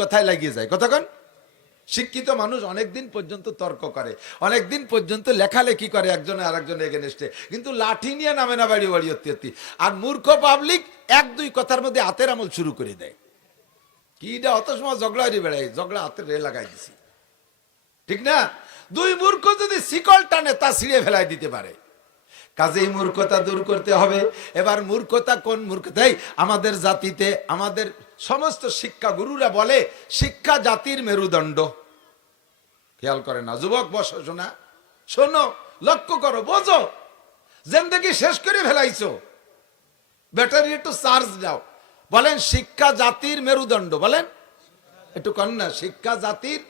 কথায় লাগিয়ে যায়। কতক্ষণ শিক্ষিত মানুষ অনেকদিন পর্যন্ত তর্ক করে, অনেকদিন পর্যন্ত লেখালেখি করে একজনে আরেকজনের এগেনস্টে, কিন্তু লাঠি নিয়ে নামে না বাড়ি বাড়ি অত্যি। আর মূর্খ পাবলিক এক দুই কথার মধ্যে হাতের আমল শুরু করে দেয়। কি অত সময় ঝগড়া বেড়াই, ঝগড়া হাতের রে লাগাই দিছি, ঠিক না? দুই মূর্খ যদি শিকল টানে তা ছিঁড়ে ফেলাই দিতে পারে। কাজেই মূর্খতা দূর করতে হবে। এবার মূর্খতা কোন মূর্খতা? আমাদের জাতিতে আমাদের সমস্ত শিক্ষা গুরুরা বলে শিক্ষা জাতির মেরুদণ্ড। খেয়াল করে না যুবক, বসো শোনা, শোনো, লক্ষ্য করো, বোঝো। জিন্দেগি শেষ করে ফেলাইছো, ব্যাটারি একটু চার্জ দাও। বলেন শিক্ষা জাতির মেরুদণ্ড, বলেন একটু কন্যা, শিক্ষা জাতির,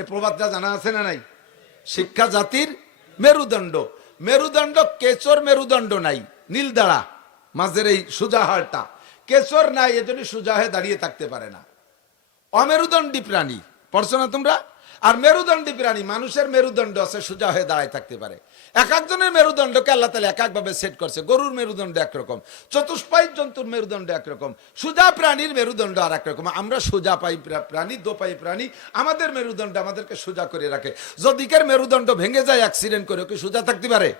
এ প্রবাদটা জানা আছে না নাই? শিক্ষা জাতির মেরুদণ্ড। মেরুদণ্ড কেচর মেরুদণ্ড নাই, নীলদাড়া মাঝের এই সোজা হাড়টা, কেচর নাই, এজন্য সোজা হয়ে দাঁড়িয়ে থাকতে পারে না। অমেরুদণ্ডী প্রাণী পড়ছো না তোমরা? আর মেরুদণ্ডী প্রাণী, মানুষের মেরুদণ্ড আছে, সোজা হয়ে দাঁড়ায় থাকতে পারে। এক একজনের মেরুদণ্ডকে আল্লাহ তাআলা এক একভাবে সেট করছে। গরুর মেরুদণ্ড একরকম, চতুষ্পায়ী জন্তুর মেরুদণ্ড একরকম, সোজা প্রাণীর মেরুদণ্ড আর একরকম। আমরা সোজা পাই প্রাণী, দোপাই প্রাণী, আমাদের মেরুদণ্ড আমাদেরকে সোজা করে রাখে। যদিকের মেরুদণ্ড ভেঙে যায় অ্যাক্সিডেন্ট করে, ওকে সোজা থাকতে পারে?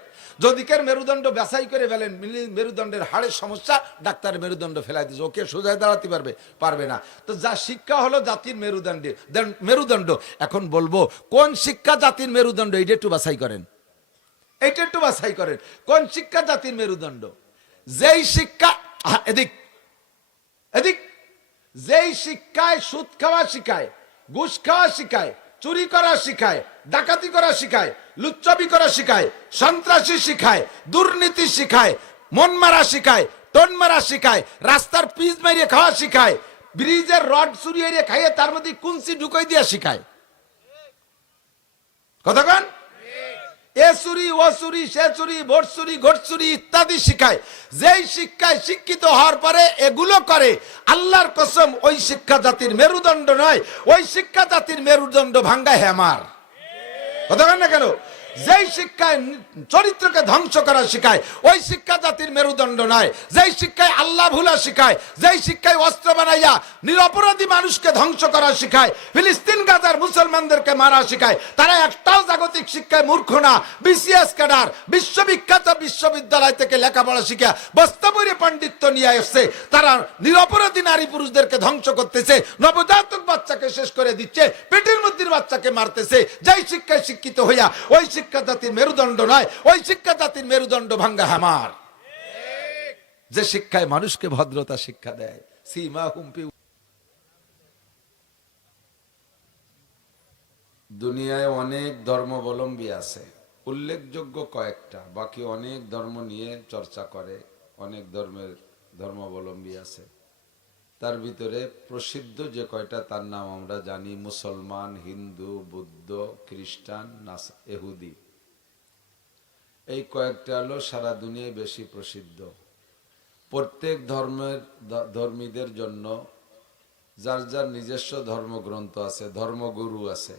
যদিকের মেরুদণ্ড বাছাই করে ফেলেন, মেরুদণ্ডের হাড়ের সমস্যা, ডাক্তার মেরুদণ্ড ফেলাই দিচ্ছে, ওকে সোজায় দাঁড়াতে পারবে? পারবে না। তো যা শিক্ষা হলো জাতির মেরুদণ্ড। এখন বলবো কোন শিক্ষা জাতির মেরুদণ্ড, এইটা একটু বাছাই করেন, এইটা একটু বাছাই করেন। কোন শিক্ষা জাতির মেরুদণ্ড? যেই শিক্ষা, এদিক এদিক, যেই শিক্ষায় সুদ খাওয়া শিখায়, ঘুষ খাওয়া শিখায়, চুরি করা শিখায়, ডাকাতি করা শিখায়, লুচ্চামি করা শিখায়, সন্ত্রাসী শিখায়, দুর্নীতি শিখায়, মন মারা শিখায়, টন মারা শিখায়, রাস্তার পিচ মারিয়ে খাওয়া শিখায়, ব্রিজের রড চুরিয়ে খাইয়ে তার মধ্যে কুঞ্চি ঢুকাই দিয়া শিখায়। কতক্ষণ এ চুরি ও চুরি, সে চুরি, ভোট চুরি, ঘোট চুরি ইত্যাদি শিখায়। যেই শিক্ষায় শিক্ষিত হওয়ার পরে এগুলো করে, আল্লাহর কসম ওই শিক্ষা জাতির মেরুদণ্ড নয়, ওই শিক্ষা জাতির মেরুদণ্ড ভাঙ্গা হ্যামার। কতক্ষণ না কেন? যেই শিক্ষায় চরিত্রকে ধ্বংস করা শিখায়, ওই শিক্ষা জাতির মেরুদণ্ড নয়। যেই শিক্ষায় আল্লাহ ভুলা শিখায়, যেই শিক্ষায় অস্ত্র বানাইয়া নিরপরাধী মানুষকে ধ্বংস করা শিখায়, ফিলিস্তিন গাজার মুসলমানদেরকে মারা শিখায়, তারা একটাও জাগতিক শিক্ষায় মূর্খ না। বিসিএস ক্যাডার, বিশ্ববিখ্যাত বিশ্ববিদ্যালয় থেকে লেখাপড়া শিখা বস্তাবরী পণ্ডিত্য নিয়ে এসছে, তারা নিরপরাধী নারী পুরুষদেরকে ধ্বংস করতেছে, নবজাতক বাচ্চাকে শেষ করে দিচ্ছে, পেটের মধ্যে বাচ্চাকে মারতেছে। যেই শিক্ষায় শিক্ষিত হইয়া, ওই শিক্ষা জাতির মেরুদণ্ড নয়, ওই শিক্ষা জাতির মেরুদণ্ড ভাঙ্গা হ্যামার। যে শিক্ষায় মানুষকে ভদ্রতা শিক্ষা দেয়, দুনিয়ায় অনেক ধর্মাবলম্বী আছে, উল্লেখযোগ্য কয়েকটা, বাকি অনেক ধর্ম নিয়ে চর্চা করে, অনেক ধর্মের ধর্মাবলম্বী আছে। তার ভিতরে প্রসিদ্ধ যে কয়টা তার নাম আমরা জানি: মুসলমান, হিন্দু, বৌদ্ধ, খ্রিস্টান, ইহুদি। এই কয়েকটা হলো সারা দুনিয়ায় বেশি প্রসিদ্ধ। প্রত্যেক ধর্মীদের জন্য যার যার নিজস্ব ধর্মগ্রন্থ আছে, ধর্মগুরু আছে।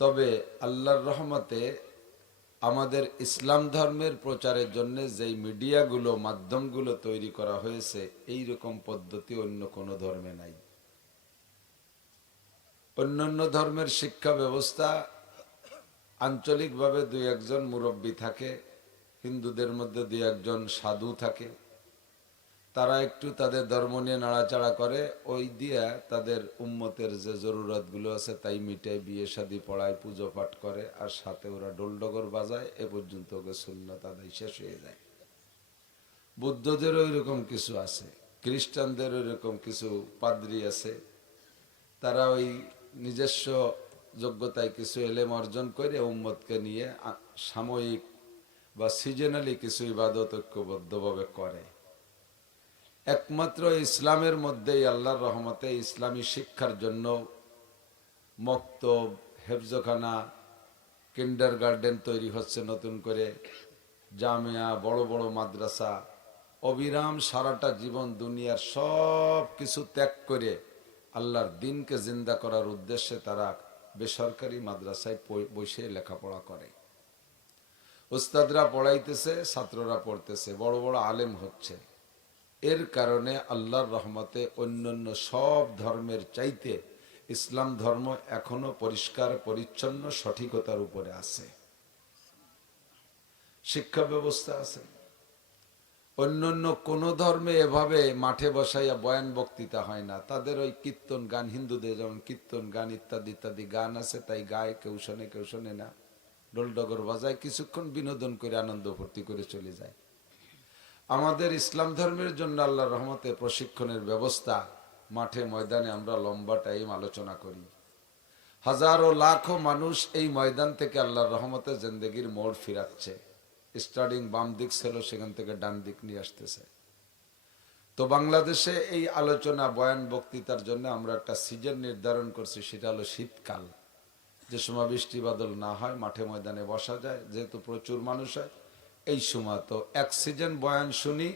তবে আল্লাহর রহমতে আমাদের ইসলাম ধর্মের প্রচারের জন্য যেই মিডিয়াগুলো, মাধ্যমগুলো তৈরি করা হয়েছে, এই রকম পদ্ধতি অন্য কোনো ধর্মে নাই। অন্যান্য ধর্মের শিক্ষা ব্যবস্থা আঞ্চলিকভাবে দুই একজন মুরব্বী থাকে, হিন্দুদের মধ্যে দুই একজন সাধু থাকে, তারা একটু তাদের ধর্ম নিয়ে নাড়াচাড়া করে, ওই দিয়া তাদের উম্মতের যে জরুরতগুলো আছে তাই মিটায়, বিয়ে শাদী পড়ায়, পুজো পাঠ করে, আর সাথে ওরা ডোলডগর বাজায়। এ পর্যন্ত ওকে সুন্নাত আদায় শেষ হয়ে যায়। বুদ্ধদেরও ওইরকম কিছু আছে, খ্রিস্টানদের ওইরকম কিছু পাদ্রী আছে, তারা ওই নিজস্ব যোগ্যতায় কিছু এলেম অর্জন করে উম্মতকে নিয়ে সাময়িক বা সিজনালি কিছু ইবাদত ঐক্যবদ্ধভাবে করে। একমাত্র ইসলামের মধ্যেই আল্লাহর রহমতে ইসলামী শিক্ষার জন্য মক্তব, হেফজখানা, কিন্ডারগার্টেন তৈরি হচ্ছে নতুন করে, জামিয়া, বড় বড় মাদ্রাসা। অবিরাম সারাটা জীবন দুনিয়ার সব কিছু ত্যাগ করে আল্লাহর দিনকে জিন্দা করার উদ্দেশ্যে তারা বেসরকারি মাদ্রাসায় বসে লেখাপড়া করে। উস্তাদরা পড়াইতেছে, ছাত্ররা পড়তেছে, বড় বড় আলেম হচ্ছে। এর কারণে আল্লাহর রহমতে অন্যান্য সব ধর্মের চাইতে ইসলাম ধর্ম এখনো পরিষ্কার পরিচ্ছন্ন সঠিকতার উপরে আছে। শিক্ষা ব্যবস্থা আছে। অন্যান্য কোন ধর্মে এভাবে মাঠে বসাইয়া বয়ান বক্তৃতা হয় না। তাদের ওই কীর্তন গান, হিন্দুদের যেমন কীর্তন গান ইত্যাদি ইত্যাদি গান আছে, তাই গায়ে কেউ শোনে না, ডোলডগর বাজায়, কিছুক্ষণ বিনোদন করে আনন্দ ফুর্তি করে চলে যায়। আমাদের ইসলাম ধর্মের জন্য আল্লাহর রহমতে প্রশিক্ষণের ব্যবস্থা, মাঠে ময়দানে আমরা লম্বা টাইম আলোচনা করি। হাজারো লাখো মানুষ এই ময়দান থেকে আল্লাহর রহমতে জিন্দেগির মোড় ফিরাচ্ছে। স্টার্টিং বাম দিক ছিল, সেখান থেকে ডান দিক নিয়ে আসতেছে। তো বাংলাদেশে এই আলোচনা বয়ান বক্তৃতার জন্য আমরা একটা সিজন নির্ধারণ করছি, সেটা হলো শীতকাল। যে সময় বৃষ্টি বাদল না হয়, মাঠে ময়দানে বসা যায়, যেহেতু প্রচুর মানুষ হয় এই সময়। তো এক সিজন বয়ান শুনি,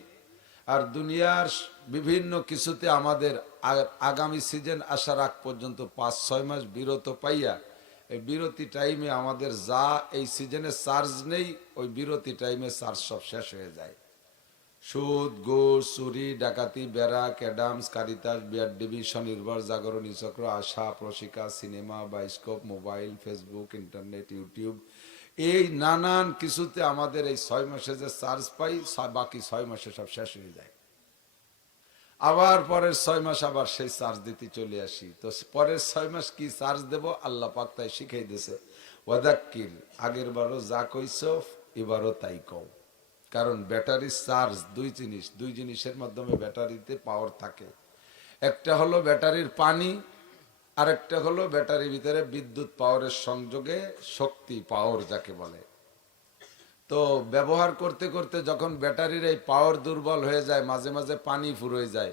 আর দুনিয়ার বিভিন্ন কিছুতে আমাদের আগামী সিজন আসার আগ পর্যন্ত 5-6 মাস বিরত পাইয়া, এই বিরতি টাইমে আমাদের যা এই সিজনে চার্জ নেই, ওই বিরতি টাইমে চার্জ সব শেষ হয়ে যায়। সুদ, ঘুষ, চুরি, ডাকাতি, বেড়া, ক্যাডামস, Caritas, BRDB, Swanirvar, Jagorani Chakra, ASA, Proshika, cinema, bioscope, mobile, Facebook, internet, YouTube, এই নানান কিছুতে আমাদের এই 6 মাসে যে চার্জ পাই, বাকি 6 মাসে সব শেষ হয়ে যায়। আবার পরের 6 মাস আবার সেই চার্জ দিতে চলে আসি। তো পরের 6 মাস কি চার্জ দেব, আল্লাহ পাক তাই শিখাই দিয়েছে, ওয়াদাক্কির, আগের বারও যা কইছ এবারও তাই কও। কারণ ব্যাটারির চার্জ দুই জিনিসের মাধ্যমে ব্যাটারিতে পাওয়ার থাকে। একটা হলো ব্যাটারির পানি, আর একটা হলো ব্যাটারির ভিতরে বিদ্যুৎ পাওয়ারের সংযোগে শক্তি, পাওয়ার যাকে বলে। তো ব্যবহার করতে করতে যখন ব্যাটারির এই পাওয়ার দুর্বল হয়ে যায়, মাঝে মাঝে পানি ফুরোয় যায়,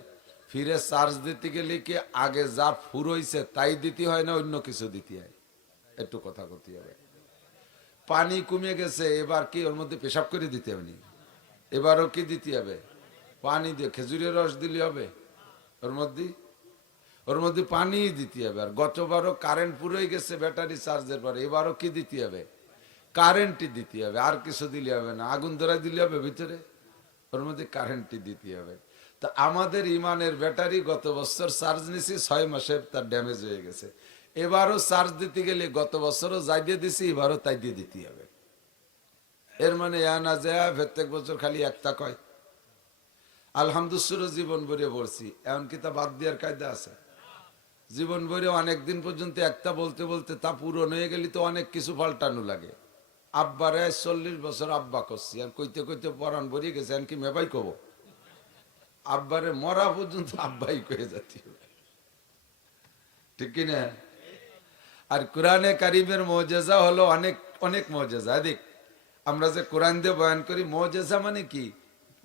ফিরে চার্জ দিতে গেলে কি আগে যা ফুরোইছে তাই দিতে হয় না অন্য কিছু দিতে হয়? একটু কথা করতে হবে। পানি কমে গেছে, এবার কি ওর মধ্যে পেশাব করে দিতে হবে? এবারও কি দিতে হবে? পানি দিয়ে, খেজুরের রস দিলে হবে? ওর মধ্যে পানি দিতে হবে। আর গতবারও কারেন্ট পুরোই গেছে ব্যাটারি চার্জের পরে, এবারও কি দিতে হবে? কারেন্টই দিতে হবে, আর কিছু দিলে হবে না। আগুন ধরাই দিলে হবে ভিতরে? ওর মধ্যে কারেন্টই দিতে হবে। তা আমাদের ইমানের ব্যাটারি গত বছর চার্জ নিছি, 6 মাসে তার ড্যামেজ হয়ে গেছে। এবারও চার্জ দিতে গেলে গত বছরও যাই দিয়ে দিছি, এবারও তাই দিয়ে দিতে হবে। এর মানে না যায় প্রত্যেক বছর খালি একটা কয় আলহামদুলিল্লাহ জীবন ভরে পড়ছি, এমনকি তা বাদ দেওয়ার কায়দা আছে? জীবন ভরে অনেকদিন পর্যন্ত একটা বলতে বলতে তা পূরণ হয়ে গেলে তো অনেক কিছু পাল্টানো লাগে। আব্বারে 40 বছর আব্বা করছি, আর কইতে কইতে পরাণ ভরিয়ে গেছে, এমনকি মেবাই কব আব্বারে মরা পর্যন্ত আব্বাই কয়ে যাচ্ছি, ঠিক কিনা? আর কোরআনে কারিমের মুজিজা হলো অনেক অনেক মুজিজা। দেখ, আমরা যে কোরআন দিয়ে বয়ান করি, মুজিজা মানে কি?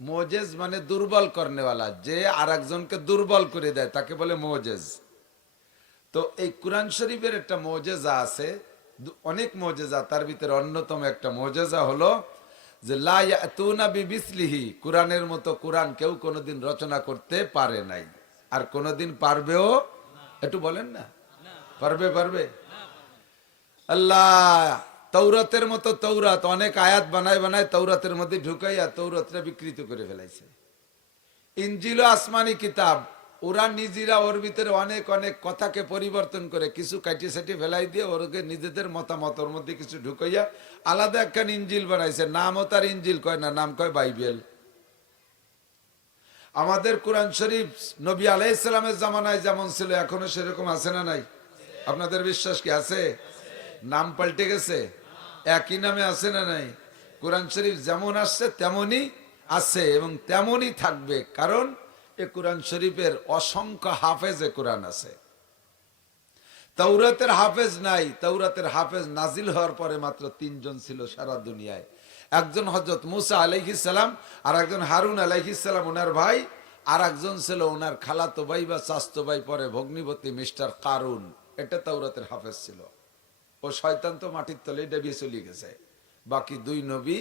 মুজিজ মানে দুর্বল করনেওয়ালা, যে আর একজনকে দুর্বল করে দেয় তাকে বলে মুজিজ। তো এই কোরআন শরীফের একটা মুজিজা আছে, অনেক মুজিজা, তার ভিতরে অন্যতম একটা মুজিজা হলো যে লা ইয়াতুনা বিমিসলিহি, কোরআনের মতো কোরআন কেউ কোনোদিন রচনা করতে পারে নাই, আর কোনোদিন পারবেও। একটু বলেন না, পারবে? আল্লাহ তৌরাতের মতো তৌরাত অনেক আয়াত বানায় বানায় তৌরাতের মধ্যে ঢুকাইয়া তৌরাতটা বিকৃত করে ফেলাইছে। ইনজিল আসমানি কিতাব, ওরা নিজেরা ওর ভিতরে অনেক অনেক কথাকে পরিবর্তন করে কিছু কাটিয়ে সাটিয়ে ফেলাই দিয়ে ওরকে নিজেদের মতামত ওর মধ্যে কিছু ঢুকাইয়া আলাদা একখান ইনজিল বানাইছে। নামও তার ইনজিল কয় না, নাম কয় বাইবেল। আমাদের কোরআন শরীফ নবী আলাইহিস সালামের জামানায় যেমন ছিল এখনো সেরকম আছে না নাই? আপনাদের বিশ্বাস কি আছে? নাম পাল্টে গেছে? একই নামে আছে না নাই? কোরআন শরীফ যেমন আসছে তেমনই আছে এবং তেমনই থাকবে, কারণ এ কোরআন শরীফের অসংখ্য হাফেজে কোরআন আছে। তাওরাতের হাফেজ নাই। তাওরাতের হাফেজ নাজিল হওয়ার পরে মাত্র 3 জন ছিল সারা দুনিয়ায়। একজন হযরত মুসা আলাইহিস সালাম, আর একজন হারুন আলাইহিস সালাম ওনার ভাই, আর একজন ছিল ওনার খালাতো ভাই বা চাচতো ভাই, পরে ভগ্নিপতি মিস্টার কারুন। এটা তাওরাতের হাফেজ ছিল। ও শয়তান তো মাটির তলে ডেবিয়ে চলে গেছে। বাকি 2 নবী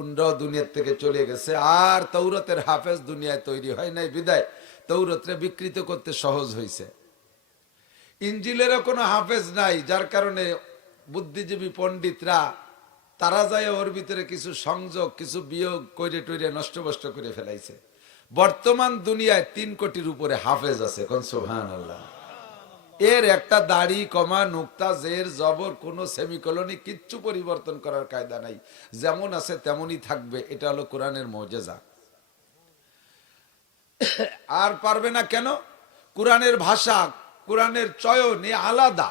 উনরাও দুনিয়ার থেকে চলে গেছে, আর তাওরাতের হাফেজ দুনিয়ায় তৈরি হয় নাই, বিদায় তাওরাতরে বিকৃত করতে সহজ হয়েছে। ইনজিলেরও কোনো হাফেজ নাই, যার কারণে বুদ্ধিজীবী পণ্ডিতরা তারা যায় ওর ভিতরে কিছু সংযোগ, কিছু বিয়োগ করে টইরে নষ্ট করে ফেলাইছে। বর্তমান দুনিয়ায় 3 কোটির উপরে হাফেজ আছে, কোন সুবহানাল্লাহ। এর একটা দাড়ি, কমা, নুক্তা, জের, জবর, কোন সেমিকোলনি কিচ্ছু পরিবর্তন করার কায়দা নাই, যেমন আছে তেমনই থাকবে। এটা হলো কোরআনের মুজিজা। আর পারবে না কেন? কোরআনের ভাষা, কোরআনের চয়ন আলাদা।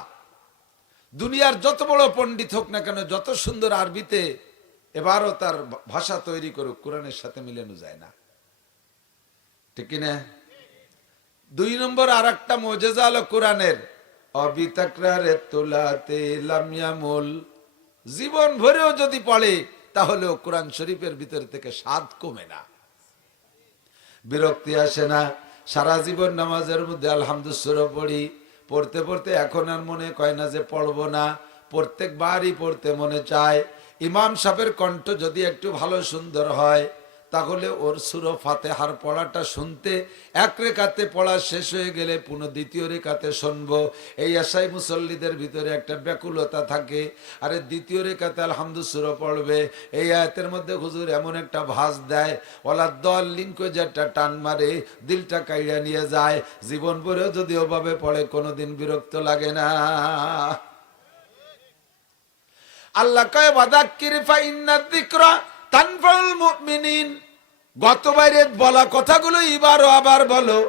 দুনিয়ার যত বড় পণ্ডিত হোক না কেন, যত সুন্দর আরবিতে এবারও তার ভাষা তৈরি করুক, কোরআনের সাথে মিলানো যায় না, ঠিক কিনা? 2 নম্বর আর একটা মুজিজা হলো কোরআনের অবিতাকরারে তুলাতে লামিয়ামুল। জীবন ভরেও যদি পড়ে তাহলেও কোরআন শরীফের ভিতর থেকে স্বাদ কমে না, বিরক্তি আসে না। সারা জীবন নামাজের মধ্যে আলহামদুলিল্লাহ পড়ি, পড়তে পড়তে এখন আর মনে কয় না যে পড়বো না, প্রত্যেকবারই পড়তে মনে চায়। ইমাম সাহেবের কণ্ঠ যদি একটু ভালো সুন্দর হয়, তাহলে ওর সূরা ফাতিহার পড়াটা শুনতে, এক রেখাতে পড়া শেষ হয়ে গেলে পুনঃ দ্বিতীয় রেখাতে শুনবো। এই আশায় মুসল্লিদের ভিতরে একটা ব্যাকুলতা থাকে, আরে দ্বিতীয় রেখাতে আলহামদুলিল্লাহ পড়বে। এই আয়াতের মধ্যে হুজুর এমন একটা ভাঁজ দেয়, ওলা দল লিঙ্কো যেটা টান মারে, দিলটা কাইড়া নিয়ে যায়। জীবন ভরেও যদি ওভাবে পড়ে কোনোদিন বিরক্ত লাগে না। আল্লাহ কয় ওয়াদাক্কির ফাইন্নাদ যিকরা তানফাউল মুমিনিন। গতবারে বলা কথাগুলো এবারও আবার বলো।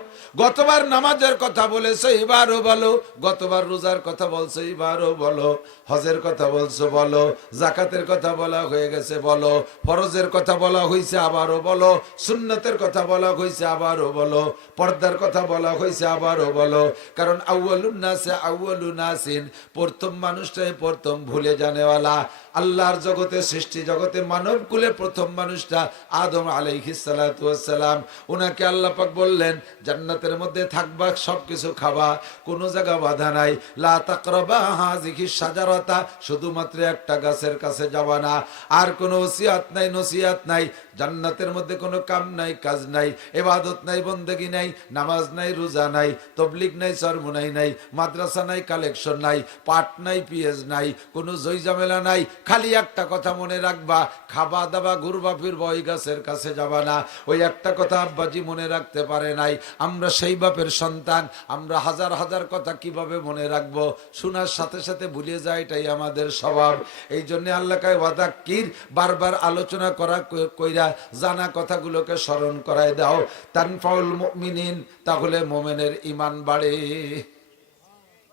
গতবার নামাজের কথা বলেছো, এবারও বলো। গতবার রোজার কথা বলছো, এবারও বলো। হজের কথা বলছো, বলো। যাকাতের কথা বলা হয়ে গেছে, বলো। ফরজের কথা বলা হয়েছে, আবারও বলো। সুন্নতের কথা বলা হয়েছে, আবারও বলো। পর্দার কথা বলা হয়েছে, আবারও বলো। কারণ আউয়ালুন নাসে আউয়ালু নাসিন, প্রথম মানুষটাই প্রথম ভুলে জানেওয়ালা। আল্লাহর জগতে, সৃষ্টি জগতে মানব কুলে প্রথম মানুষটা আদম আলাইহিস সালাতু ওয়াস সালাম। উনাকে আল্লাহ পাক বললেন জান্নাতের মধ্যে থাকবা, সবকিছু খাবা, কোনো জায়গা বাধা নাই। লা তাকরাবা হাযিহিস শাজারাতা, শুধুমাত্র একটা গাছের কাছে যাবা না। আর কোনো ওসিয়াত নাই, নসিহাত নাই। জান্নাতের মধ্যে কোনো কাম নাই, কাজ নাই, ইবাদত নাই, বন্দেগী নাই, নামাজ নাই, রোজা নাই, তাবলীগ নাই, সরমুনাই নাই, মাদ্রাসা নাই, কালেকশন নাই, পাঠ নাই, পিএস নাই, কোনো জয়ঝামেলা নাই। খালি একটা কথা মনে রাখবা, খাবা দাবা, ঘুরবা ফিরবা, ওই গাছের কাছে যাবা না। ওই একটা কথা আব্বাজি মনে রাখতে পারে নাই। আমরা সেই বাপের সন্তান, আমরা হাজার হাজার কথা কিভাবে মনে রাখবো? শোনার সাথে সাথে ভুলে যায়, এটাই আমাদের স্বভাব। এই জন্য আল্লাহ কয় ওয়াদাক্কির, বারবার আলোচনা করা কইরা জানা কথাগুলোকে স্মরণ করায় দাও। তানফাউল মুমিনিন, তাহলে মুমিনের ঈমান বাড়ে।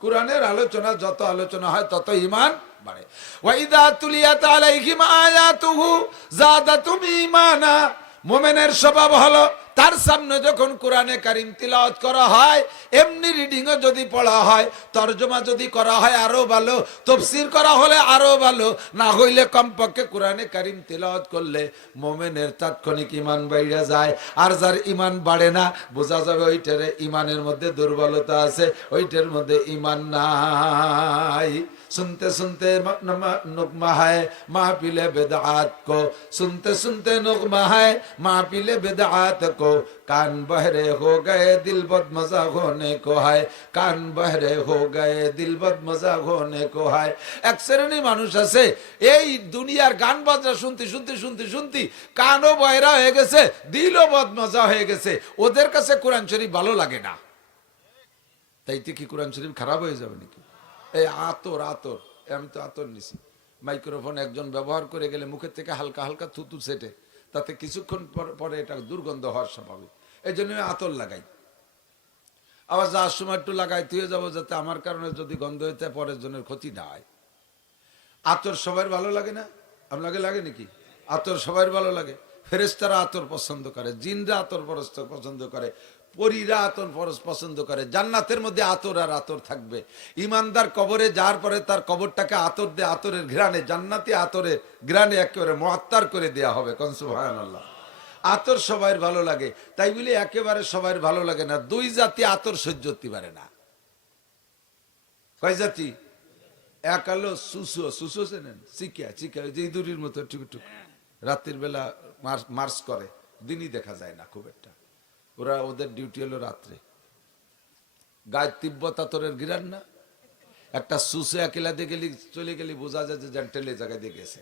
কোরআনের আলোচনা যত আলোচনা হয় তত ঈমান বাড়ে। ওয়াইদা তুলিয়াত আলাইহিম আয়াতুহু যাদাতুম ঈমানা। মুমিনের স্বভাব হলো তার সামনে যখন কোরআনে কারীম তিলাওয়াত করা হয়, এমনি রিডিংও যদি পড়া হয়, তরজমা যদি করা হয় আরো ভালো, তাফসীর করা হলে আরো ভালো, না হইলে কমপক্ষে কোরআনে কারীম তিলাওয়াত করলে মুমিনের তাৎক্ষণিক ঈমান বাইরে যায়। আর যার ঈমান বাড়ে না, বোঝা যাবে ওইটার ঈমানের মধ্যে দুর্বলতা আছে, ওইটার মধ্যে ঈমান নাই। सुनते सुनते नुकमा है महफिले बिदआत को, सुनते सुनते नुकमा है महफिले बिदआत को, कान बहरे हो गए दिल बद मजा होने को है, कान बहरे हो गए दिल बद मजा होने को है। এক শ্রেণী মানুষ আছে এই দুনিয়ার গান বাজনা শুনতে শুনতে শুনতে শুনতে কানও বয়রা হয়ে গেছে, দিলও বদমজা হয়ে গেছে। ওদের কাছে কোরআন শরীফ ভালো লাগে না। তাইতে কি কোরআন শরীফ খারাপ হয়ে যাবে নাকি? এই আতর আতর, আমি তো আতর নিছি, মাইক্রোফোন একজন ব্যবহার করে গেলে মুখের থেকে হালকা হালকা থুতু সেটে, তাতে কিছুক্ষণ পরে এটা দুর্গন্ধ হওয়ার স্বাভাবিক। এই জন্য আমি আতর লাগাই। আবার যাওয়ার সময় একটু লাগাই তুই যাবো, যাতে আমার কারণে যদি গন্ধ হইতে পরের জনের ক্ষতি না হয়। আতর সবার ভালো লাগে না? আপনাকে লাগে নাকি? আতর সবার ভালো লাগে। ফেরেশতারা আতর পছন্দ করে, জিনরা আতর পছন্দ করে, পরীরা আতর পছন্দ করে। জান্নাতের মধ্যে আতর আর আতর থাকবে। ইমানদার কবরে যাওয়ার পরে তার কবরটাকে আতর দিয়ে, আতরের ঘ্রাণে, জান্নাতি আতরের ঘ্রাণে একেবারে মুআত্তার করে দেয়া হবে। কোন সুবহানাল্লাহ। আতর সবার ভালো লাগে, তাই বলে একেবারে সবার ভালো লাগে না। 2 জাতি আতর সহ্য করতে পারে না। কয় জাতি? এক হলো সুসো, সুসো চেনেন? চিকা, চিকা, যে ইঁদুরের মতো টুকটুক, রাত্রির বেলা মার্চ করে, দিনই দেখা যায় না খুব একটা। ওরা, ওদের ডিউটি হলো রাত্রে। গায়ে তিব্বত আতরের ঘিরান না, একটা সুসে একেলা দিয়ে গেলি, চলে গেলি বোঝা যায় যে জেন্টেলে জায়গায় দিয়ে গেছে,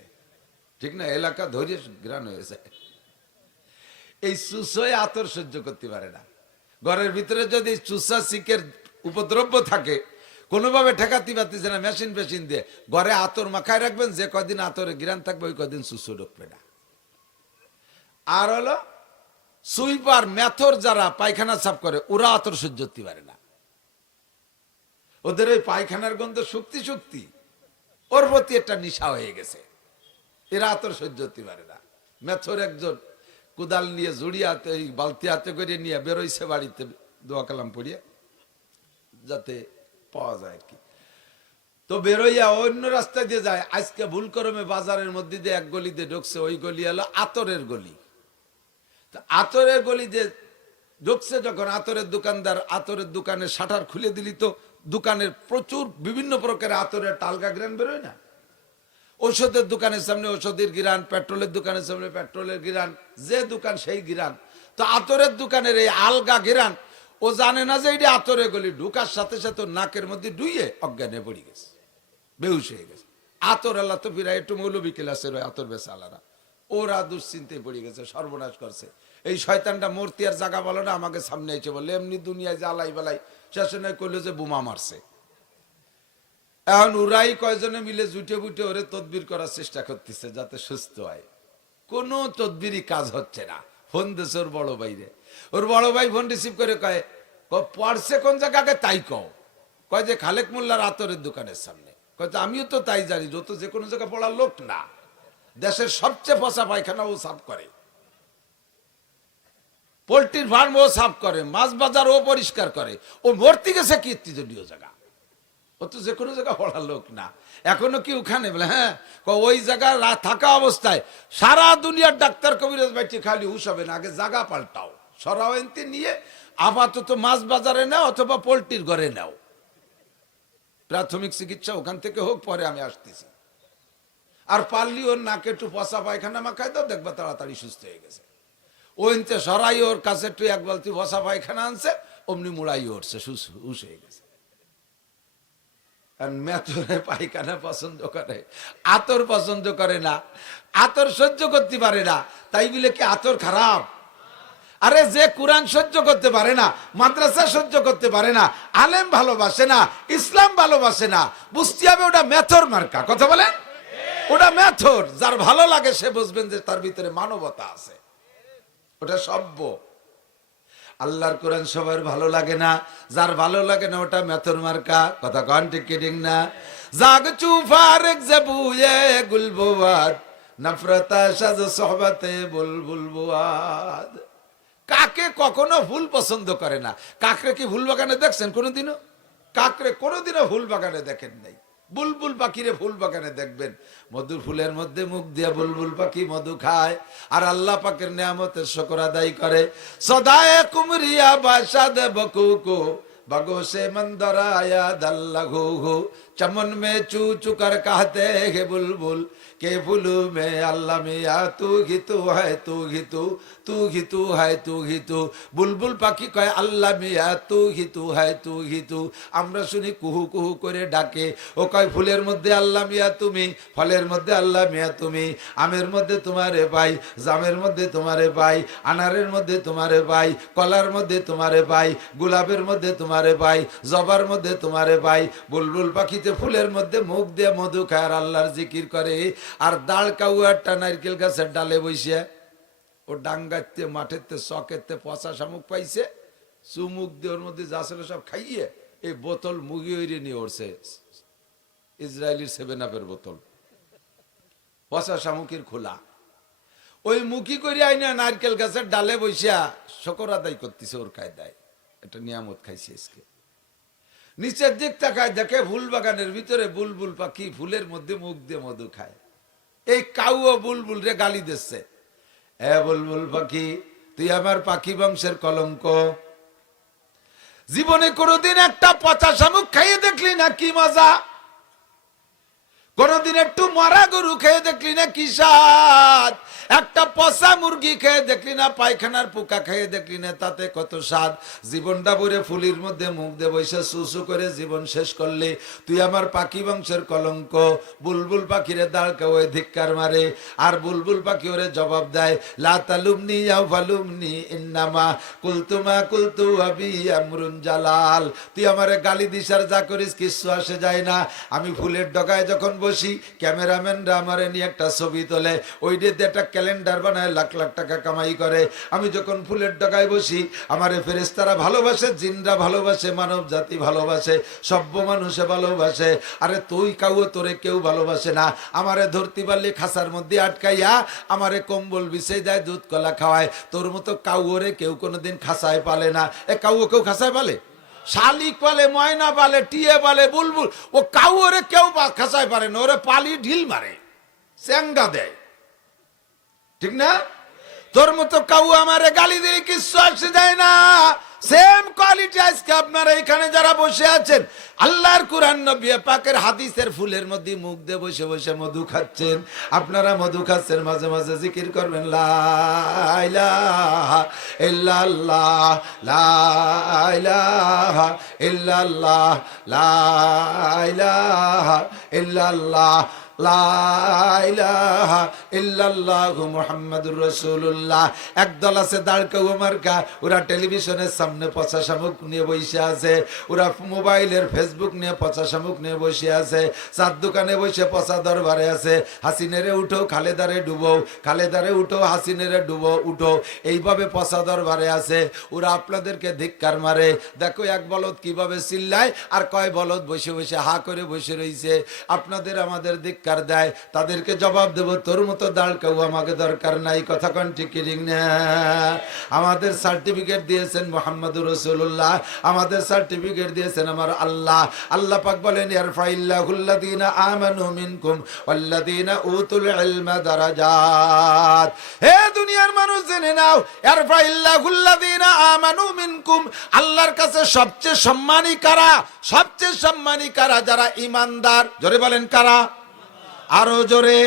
ঠিক না? এলাকা ধরে ঘিরান হয়ে যায়। এই চুষোয় আতর সহ্য করতে পারে না। ঘরের ভিতরে যদি চুষা শিকের উপদ্রব্য থাকে, কোনোভাবে ঠেকাতে পারতেছে না, মেশিন ফেশিন দিয়ে ঘরে আতর মাখায় রাখবেন, যে কদিন আতরে গিরান থাকবে ওই কদিন চুষো ঢুকবে না। আর হলো সুইপার মেথর যারা পায়খানা সাফ করে, ওরা আতর সহ্য করতে পারে না। ওদের ওই পায়খানার গন্ধ শক্তি শক্তি, ওর প্রতি একটা নেশা হয়ে গেছে, এরা আতর সহ্য করতে পারে না। মেথর একজন কুদাল নিয়ে জড়িয়াতে ওই বালতি হাতে করে নিয়ে বেরোইছে বাড়িতে দোয়া কালাম পড়িয়ে, যাতে পাওয়া যায় আর কি। তো বেরোইয়া অন্য রাস্তা দিয়ে যায়। আজকে ভুল করমে বাজারের মধ্যে দিয়ে এক গলি দিয়ে ঢুকছে, ওই গলি হলো আতরের গলি। তো আতরের গলি যে ঢুকছে যখন, আতরের দোকানদার আতরের দোকানের শাটার খুলে দিলি তো দোকানের প্রচুর বিভিন্ন প্রকারের আতরের টালকা গ্রান বেরোয় না। ঔষধের দোকানের সামনে ঔষধের গিরান, পেট্রোলের দোকানের সামনে পেট্রোলের গিরান, যে দোকান সেই গিরান। তো আতরের দোকানের এই আলগা গিরান, ও জানে না যে এটা আতরে গলি, ঢুকার সাথে সাথে নাকের মধ্যে ডুইয়ে অজ্ঞানে পড়ে গেছে, বেহুশ হয়ে গেছে। আতর আল্লাহ তো ফিরা একটু মৌলবী ক্লাসের আতর বেচা আলারা, ওরা দুশ্চিন্তায় পড়ে গেছে, সর্বনাশ করছে। এই শয়তানটা মূর্তি আর জায়গা বলো না, আমাকে সামনে এসে বলে এমনি দুনিয়ায় জ্বালাই বেলাই, শেষে নয় কইলো যে বোমা মারছে। এখন ওরাই কয়জনে মিলে জুটে বুটে ওরে তদবির করার চেষ্টা করতেছে যাতে সুস্থ হয়। কোনো তদবিরই কাজ হচ্ছে না। ফোন দিছে ওর বড় ভাইরে, ওর বড় ভাই ফোন রিসিভ করে কয় পড়ছে কোন জায়গাকে তাই কয় যে খালেক মোল্লার আতরের দোকানের সামনে। কয় আমিও তো তাই জানি, যত যে কোনো জায়গায় পড়ার লোক না, দেশের সবচেয়ে পচা পায়খানা ও সাফ করে, পোল্ট্রির ফার্ম ও সাফ করে, মাছ বাজার ও পরিষ্কার করে। ও মরতে গেছে কীর্তিজনীয় জায়গা, ও তো যে কোনো জায়গা পড়ার লোক না। এখনো কি ওখানে বলে হ্যাঁ, ওই জায়গায় থাকা অবস্থায় সারা দুনিয়ার ডাক্তার কবিরাজ বাইটি খালি হুশ হবে না, আগে জায়গা পাল্টাও, সরাওয়েন্তি নিয়ে আপাতত মাছ বাজারে নাও অথবা পোল্ট্রির ঘরে নাও, প্রাথমিক চিকিৎসা ওখান থেকে হোক, পরে আমি আসতেছি। আর পারলি ওর নাকে একটু পচা পায়খানা মাখায় দাও, দেখবা তাড়াতাড়ি সুস্থ হয়ে গেছে। ওইতে সরাই ওর কাছে একটু এক বালতি পচা পায়খানা আনছে, অমনি মুড়াই উঠছে, হুশ হয়ে গেছে। মেথরে পায়খানা পছন্দ করে, আতর পছন্দ করে না, আতর সহ্য করতে পারে না। তাই বলে কি আতর খারাপ? আরে যে কোরআন সহ্য করতে পারে না, মাদ্রাসা সহ্য করতে পারে না, আলেম ভালোবাসে না, ইসলাম ভালোবাসে না, বুঝতে হবে ওটা মেথর মার্কা। কথা বলেন, ওটা মেথর। যার ভালো লাগে সে বুঝবেন যে তার ভিতরে মানবতা আছে, ওটা সভ্য। আল্লাহর কোরআন সবার ভালো লাগে না, যার ভালো লাগে না ওটা মেথর মার্কা। কথা কন ঠিক ঠিক না? জাগ চুফারেক জাবুয়ে গুলবুয়াদ নফরতা সাজ সোহবতে বুলবুল বুয়াদ। কাকে কখনো ফুল পছন্দ করে না। কাকরে কি ফুল বাগানে দেখছেন কোনোদিনও? কাকরে কোনোদিনও ফুল বাগানে দেখেন নাই। বুলবুল পাখিরে ফুল বাগানে দেখবেন, মধুর ফুলের মধ্যে মুখ দিয়ে বুলবুল পাখি মধু খায় আর আল্লাহ পাকের নিয়ামতের শুকর আদায় করে। সদায়ে কুমরিয়া বাসাদ বকুকু बगो से मंदर आया दल्लघू चमन में चू चुकर कहते हैं बुलबुल के फुलू में अल्लाह मिया तू ही तू है तू ही तू तू ही तू है तू ही तू बुलबुल पाखी कहे अल्लाह मिया तू ही तू है तू ही तू আমরা শুনি কুহু কুহু করে ডাকে ও কয় ফুলের মধ্যে আল্লাহ মিয়া তুমি ফলের মধ্যে আল্লাহ মিয়া তুমি আমের মধ্যে তোমারে পাই জামের মধ্যে তোমারে পাই আনারের মধ্যে তোমারে পাই কলার মধ্যে তোমারে পাই গোলাপের মধ্যে তোমারে পাই জবার মধ্যে তোমারে পাই বুলবুল পাখিতে ফুলের মধ্যে মুখ দিয়ে মধু খায় আর আল্লাহর জিকির করে আর দাঁড় কাউয়ারটা নারকেল গাছের ডালে বসে ও ডাঙ্গাতে মাঠেতে চকেতে পচা শামুক পাইছে চুমুক দিয়ে ওর মধ্যে যা ছিল সব খাইয়ে এই বোতল মুগি ওইরে নিয়ে উঠছে ইসরায়েলির 7-আপের বোতল পচা শামুকের খোলা ওই মুখি করে আইনা নারকেল গাছের ডালে বসিয়া শকর আদায় করতেছে ওর কায়দায় এটা নিয়ামত খাইছে আজকে নিচের দিক তাকায় দেখে ফুল বাগানের ভিতরে বুলবুল পাখি ফুলের মধ্যে মুখ দিয়ে মধু খায় এই কাউও বুলবুল রে গালি দিচ্ছে এ বুলবুল পাখি তুই আমার পাখি বংশের কলঙ্ক জীবনে কোনোদিন একটা পচা শামুক খাইয়ে দেখলি না কি মজা কোনদিন একটু মরা গরু খেয়ে দেখলি না কি স্বাদ একটা পচা মুরগি খেয়ে দেখলি না, পায়খানার পোকা খেয়ে দেখলি না, তাতে কত স্বাদ। জীবনটা ভরে ফুলির মধ্যে মুখ দিয়ে বসে সুসু করে জীবন শেষ করলি। তুই আমার পাখি বংশের কলঙ্ক। বুলবুল পাখিরে দাঁড় ওই ধিক্কার মারে, আর বুলবুল পাখি ওরে জবাব দেয়, লা তালুমনি ইয়া ফালুমনি ইন্নামা কুলতুমা কুলতু আবি আমরুন জালাল। তুই আমারে গালি দিস আর যা করিস কিচ্ছু আসে যায় না। আমি ফুলের ডগায় যখন বসি, ক্যামেরাম্যানরা আমারে নিয়ে একটা ছবি তোলে, ওই দিয়ে একটা ক্যালেন্ডার বানায়, লাখ লাখ টাকা কামাই করে। আমি যখন ফুলের ডগায় বসি, আমারে ফেরেশতারা ভালোবাসে, জিনরা ভালোবাসে, মানব জাতি ভালোবাসে, সভ্য মানুষে ভালোবাসে। আরে তুই কাউও তোরে কেউ ভালোবাসে না। আমারে ধরতি পারলি খাসার মধ্যে আটকাইয়া আমারে কম্বল বিছাই দেয়, দুধ কলা খাওয়ায়। তোর মতো কাউরে কেউ কোনোদিন খাসায় পালে না। এ কাউও কেউ খাসায় পালে? শালিক পালে, ময়না পালে, টিয়ে পালে, বুলবুল। ও কাউরে কেউ খাসায় পারে না, ওরে পালি ঢিল মারে, চ্যাঙ্গা দেয়, ঠিক না? তোর মতো কাউ আমারে গালি দিয়ে কিচ্ছু আসে যায় না। সেম কোয়ালিটি আজকে আপনারা এখানে যারা বসে আছেন, আল্লাহর কুরআন নবী পাকের হাদিসের ফুলের মধ্যে মুখ দিয়ে বসে বসে মধু খাচ্ছেন। আপনারা মধু খাচ্ছেন, মাঝে মাঝে জিকির করবেন, লা ইলাহা ইল্লাল্লাহ, লা ইলাহা ইল্লাল্লাহ, লা ইলাহা ইল্লাল্লাহ, লা ইলাহা ইল্লাল্লাহু মুহাম্মাদুর রাসূলুল্লাহ। একদল আছে দাঁড়কা মার্কা, ওরা টেলিভিশনের সামনে পচা শামুক নিয়ে বসে আছে, ওরা মোবাইলের ফেসবুক নিয়ে পচা শামুক নিয়ে বসে আছে, চার দোকানে বসে পচা দরবারে আছে। হাসিনেরে উঠো, খালেদারে ডুবো, খালেদারে উঠো, হাসিনেরে ডুবো, উঠো, এইভাবে পচা দরবারে আছে। ওরা আপনাদেরকে ধিক্কার মারে। দেখো এক বলদ কিভাবে চিল্লায়, আর কয় বলদ বসে বসে হা করে বসে রয়েছে। আপনাদের আমাদের ধিক্কার দেয়, তাদেরকে জবাব দেব, তোর মতো দাঁড় কেউ আমাকে দরকার নাই। কথা কোন ঠিক না? আমাদের সার্টিফিকেট দিয়েছেন মুহাম্মদুর রাসূলুল্লাহ, আমাদের সার্টিফিকেট দিয়েছেন আমার আল্লাহ। আল্লাহ পাক বলেন, ইয়ারফাইল্লাহুল্লাযীনা আমানু মিনকুম ওয়াল্লাযীনা উতুল ইলমা দারাজাত। হে দুনিয়ার মানুষ জেনে নাও, ইয়ারফাইল্লাহুল্লাযীনা আমানু মিনকুম, আল্লাহর কাছে সবচেয়ে সম্মানী কারা? সবচেয়ে সম্মানী কারা? যারা ঈমানদার। জোরে বলেন কারা? আরো জোরে।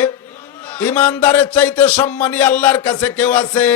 ইমানদারের চাইতে সম্মানী আল্লাহর কাছে কেউ আছে?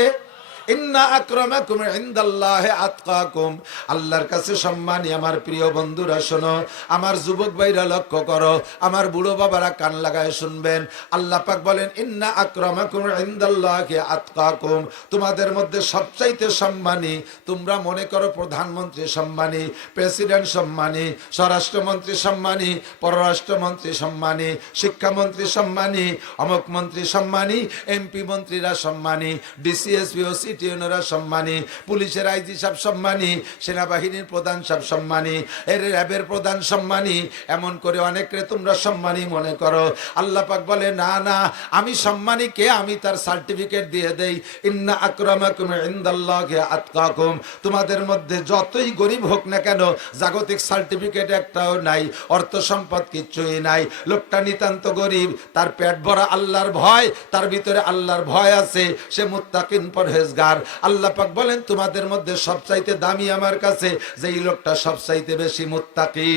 ইন্না আকরামাকুম ইনদাল্লাহি আতকাকুম। আল্লাহর কাছে সম্মানী আমার প্রিয় বন্ধুরা শোনো, আমার যুবক ভাইরা লক্ষ্য করো, আমার বুড়ো বাবারা কান লাগায় শুনবেন। আল্লাহ পাক বলেন, ইন্না আকরামাকুম ইনদাল্লাহি আতকাকুম, তোমাদের মধ্যে সবচাইতে সম্মানী। তোমরা মনে করো প্রধানমন্ত্রী সম্মানী, প্রেসিডেন্ট সম্মানী, স্বরাষ্ট্রমন্ত্রী সম্মানী, পররাষ্ট্রমন্ত্রী সম্মানী, শিক্ষামন্ত্রী সম্মানী, অমুক মন্ত্রী সম্মানী, এমপি মন্ত্রীরা সম্মানী, ডিসিএসপি ও সিটিওনরা সম্মানী, পুলিশের আইজি সাহেব সম্মানী, সেনাবাহিনীর প্রধান সাহেব সম্মানী, এর র্যাবের প্রধান সম্মানী। এমন করে অনেকরে তোমরা সম্মানী মনে করো। আল্লাহ পাক বলে, না না, আমি সম্মানী কে? আমি তার সার্টিফিকেট দিয়ে দেই। ইন্না আকরামাকুম ইনদাল্লাহি আতকাকুম। তোমাদের মধ্যে যতই গরিব হোক না কেন, জাগতিক সার্টিফিকেট একটাও নাই, অর্থ সম্পদ কিচ্ছুই নাই, লোকটা নিতান্ত গরিব, তার পেট ভরা আল্লাহর ভয়, তার ভিতরে আল্লাহর ভয় আছে, সে মুত্তাকিন পরহেজগার। আল্লাহ পাক বলেন, তোমাদের মধ্যে সবচাইতে দামি আমার কাছে যেই লোকটা সবচাইতে বেশি মুত্তাকি,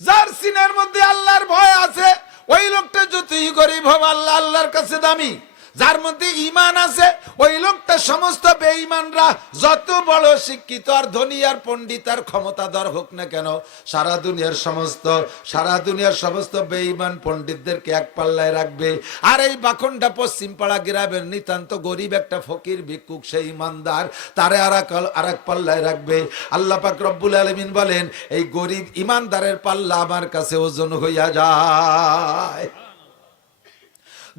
যার সিনার মধ্যে আল্লাহর ভয় আছে, ওই লোকটা যতই গরিব হবে আল্লাহর কাছে দামি। যার মধ্যে ঈমান আছে, ওই লোকটা সমস্ত বেঈমানরা যত বড় শিক্ষিত আর ধনী আর পণ্ডিত আর ক্ষমতাধর হোক না কেন, সারা দুনিয়ার সমস্ত বেঈমান পণ্ডিতদেরকে এক পাল্লায় রাখবে। আর এই বাখনটা পশ্চিম পাড়া গ্রামের নিতান্ত গরিব একটা ফকির ভিক্ষুক, সেই ইমানদার, তারে আর এক পাল্লায় রাখবে। আল্লাহ পাক রব্বুল আলামিন বলেন, এই গরিব ইমানদারের পাল্লা আমার কাছে ওজন হইয়া যায়।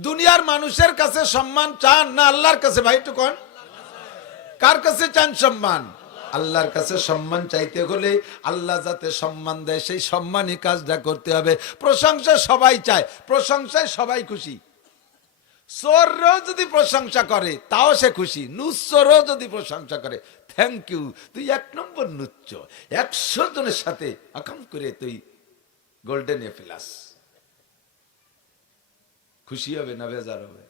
দুনিয়ার মানুষের কাছে সম্মান চান না আল্লাহর কাছে? ভাই একটু কোন, কার কাছে চান সম্মান? আল্লাহর কাছে সম্মান চাইতে হলে আল্লাহ যাতে সম্মান দেয়, সেই সম্মানী কাজটা করতে হবে। প্রশংসা সবাই চায়, প্রশংসায় সবাই খুশি। চোরও যদি প্রশংসা করে তাও সে খুশি, নুচ্চরও যদি প্রশংসা করে, থ্যাংক ইউ, তুই এক নম্বর নুচ্চ, 100 জনের সাথে আকাম করে তুই গোল্ডেন এফিলাস, খুশি হবে না বেজার হবে?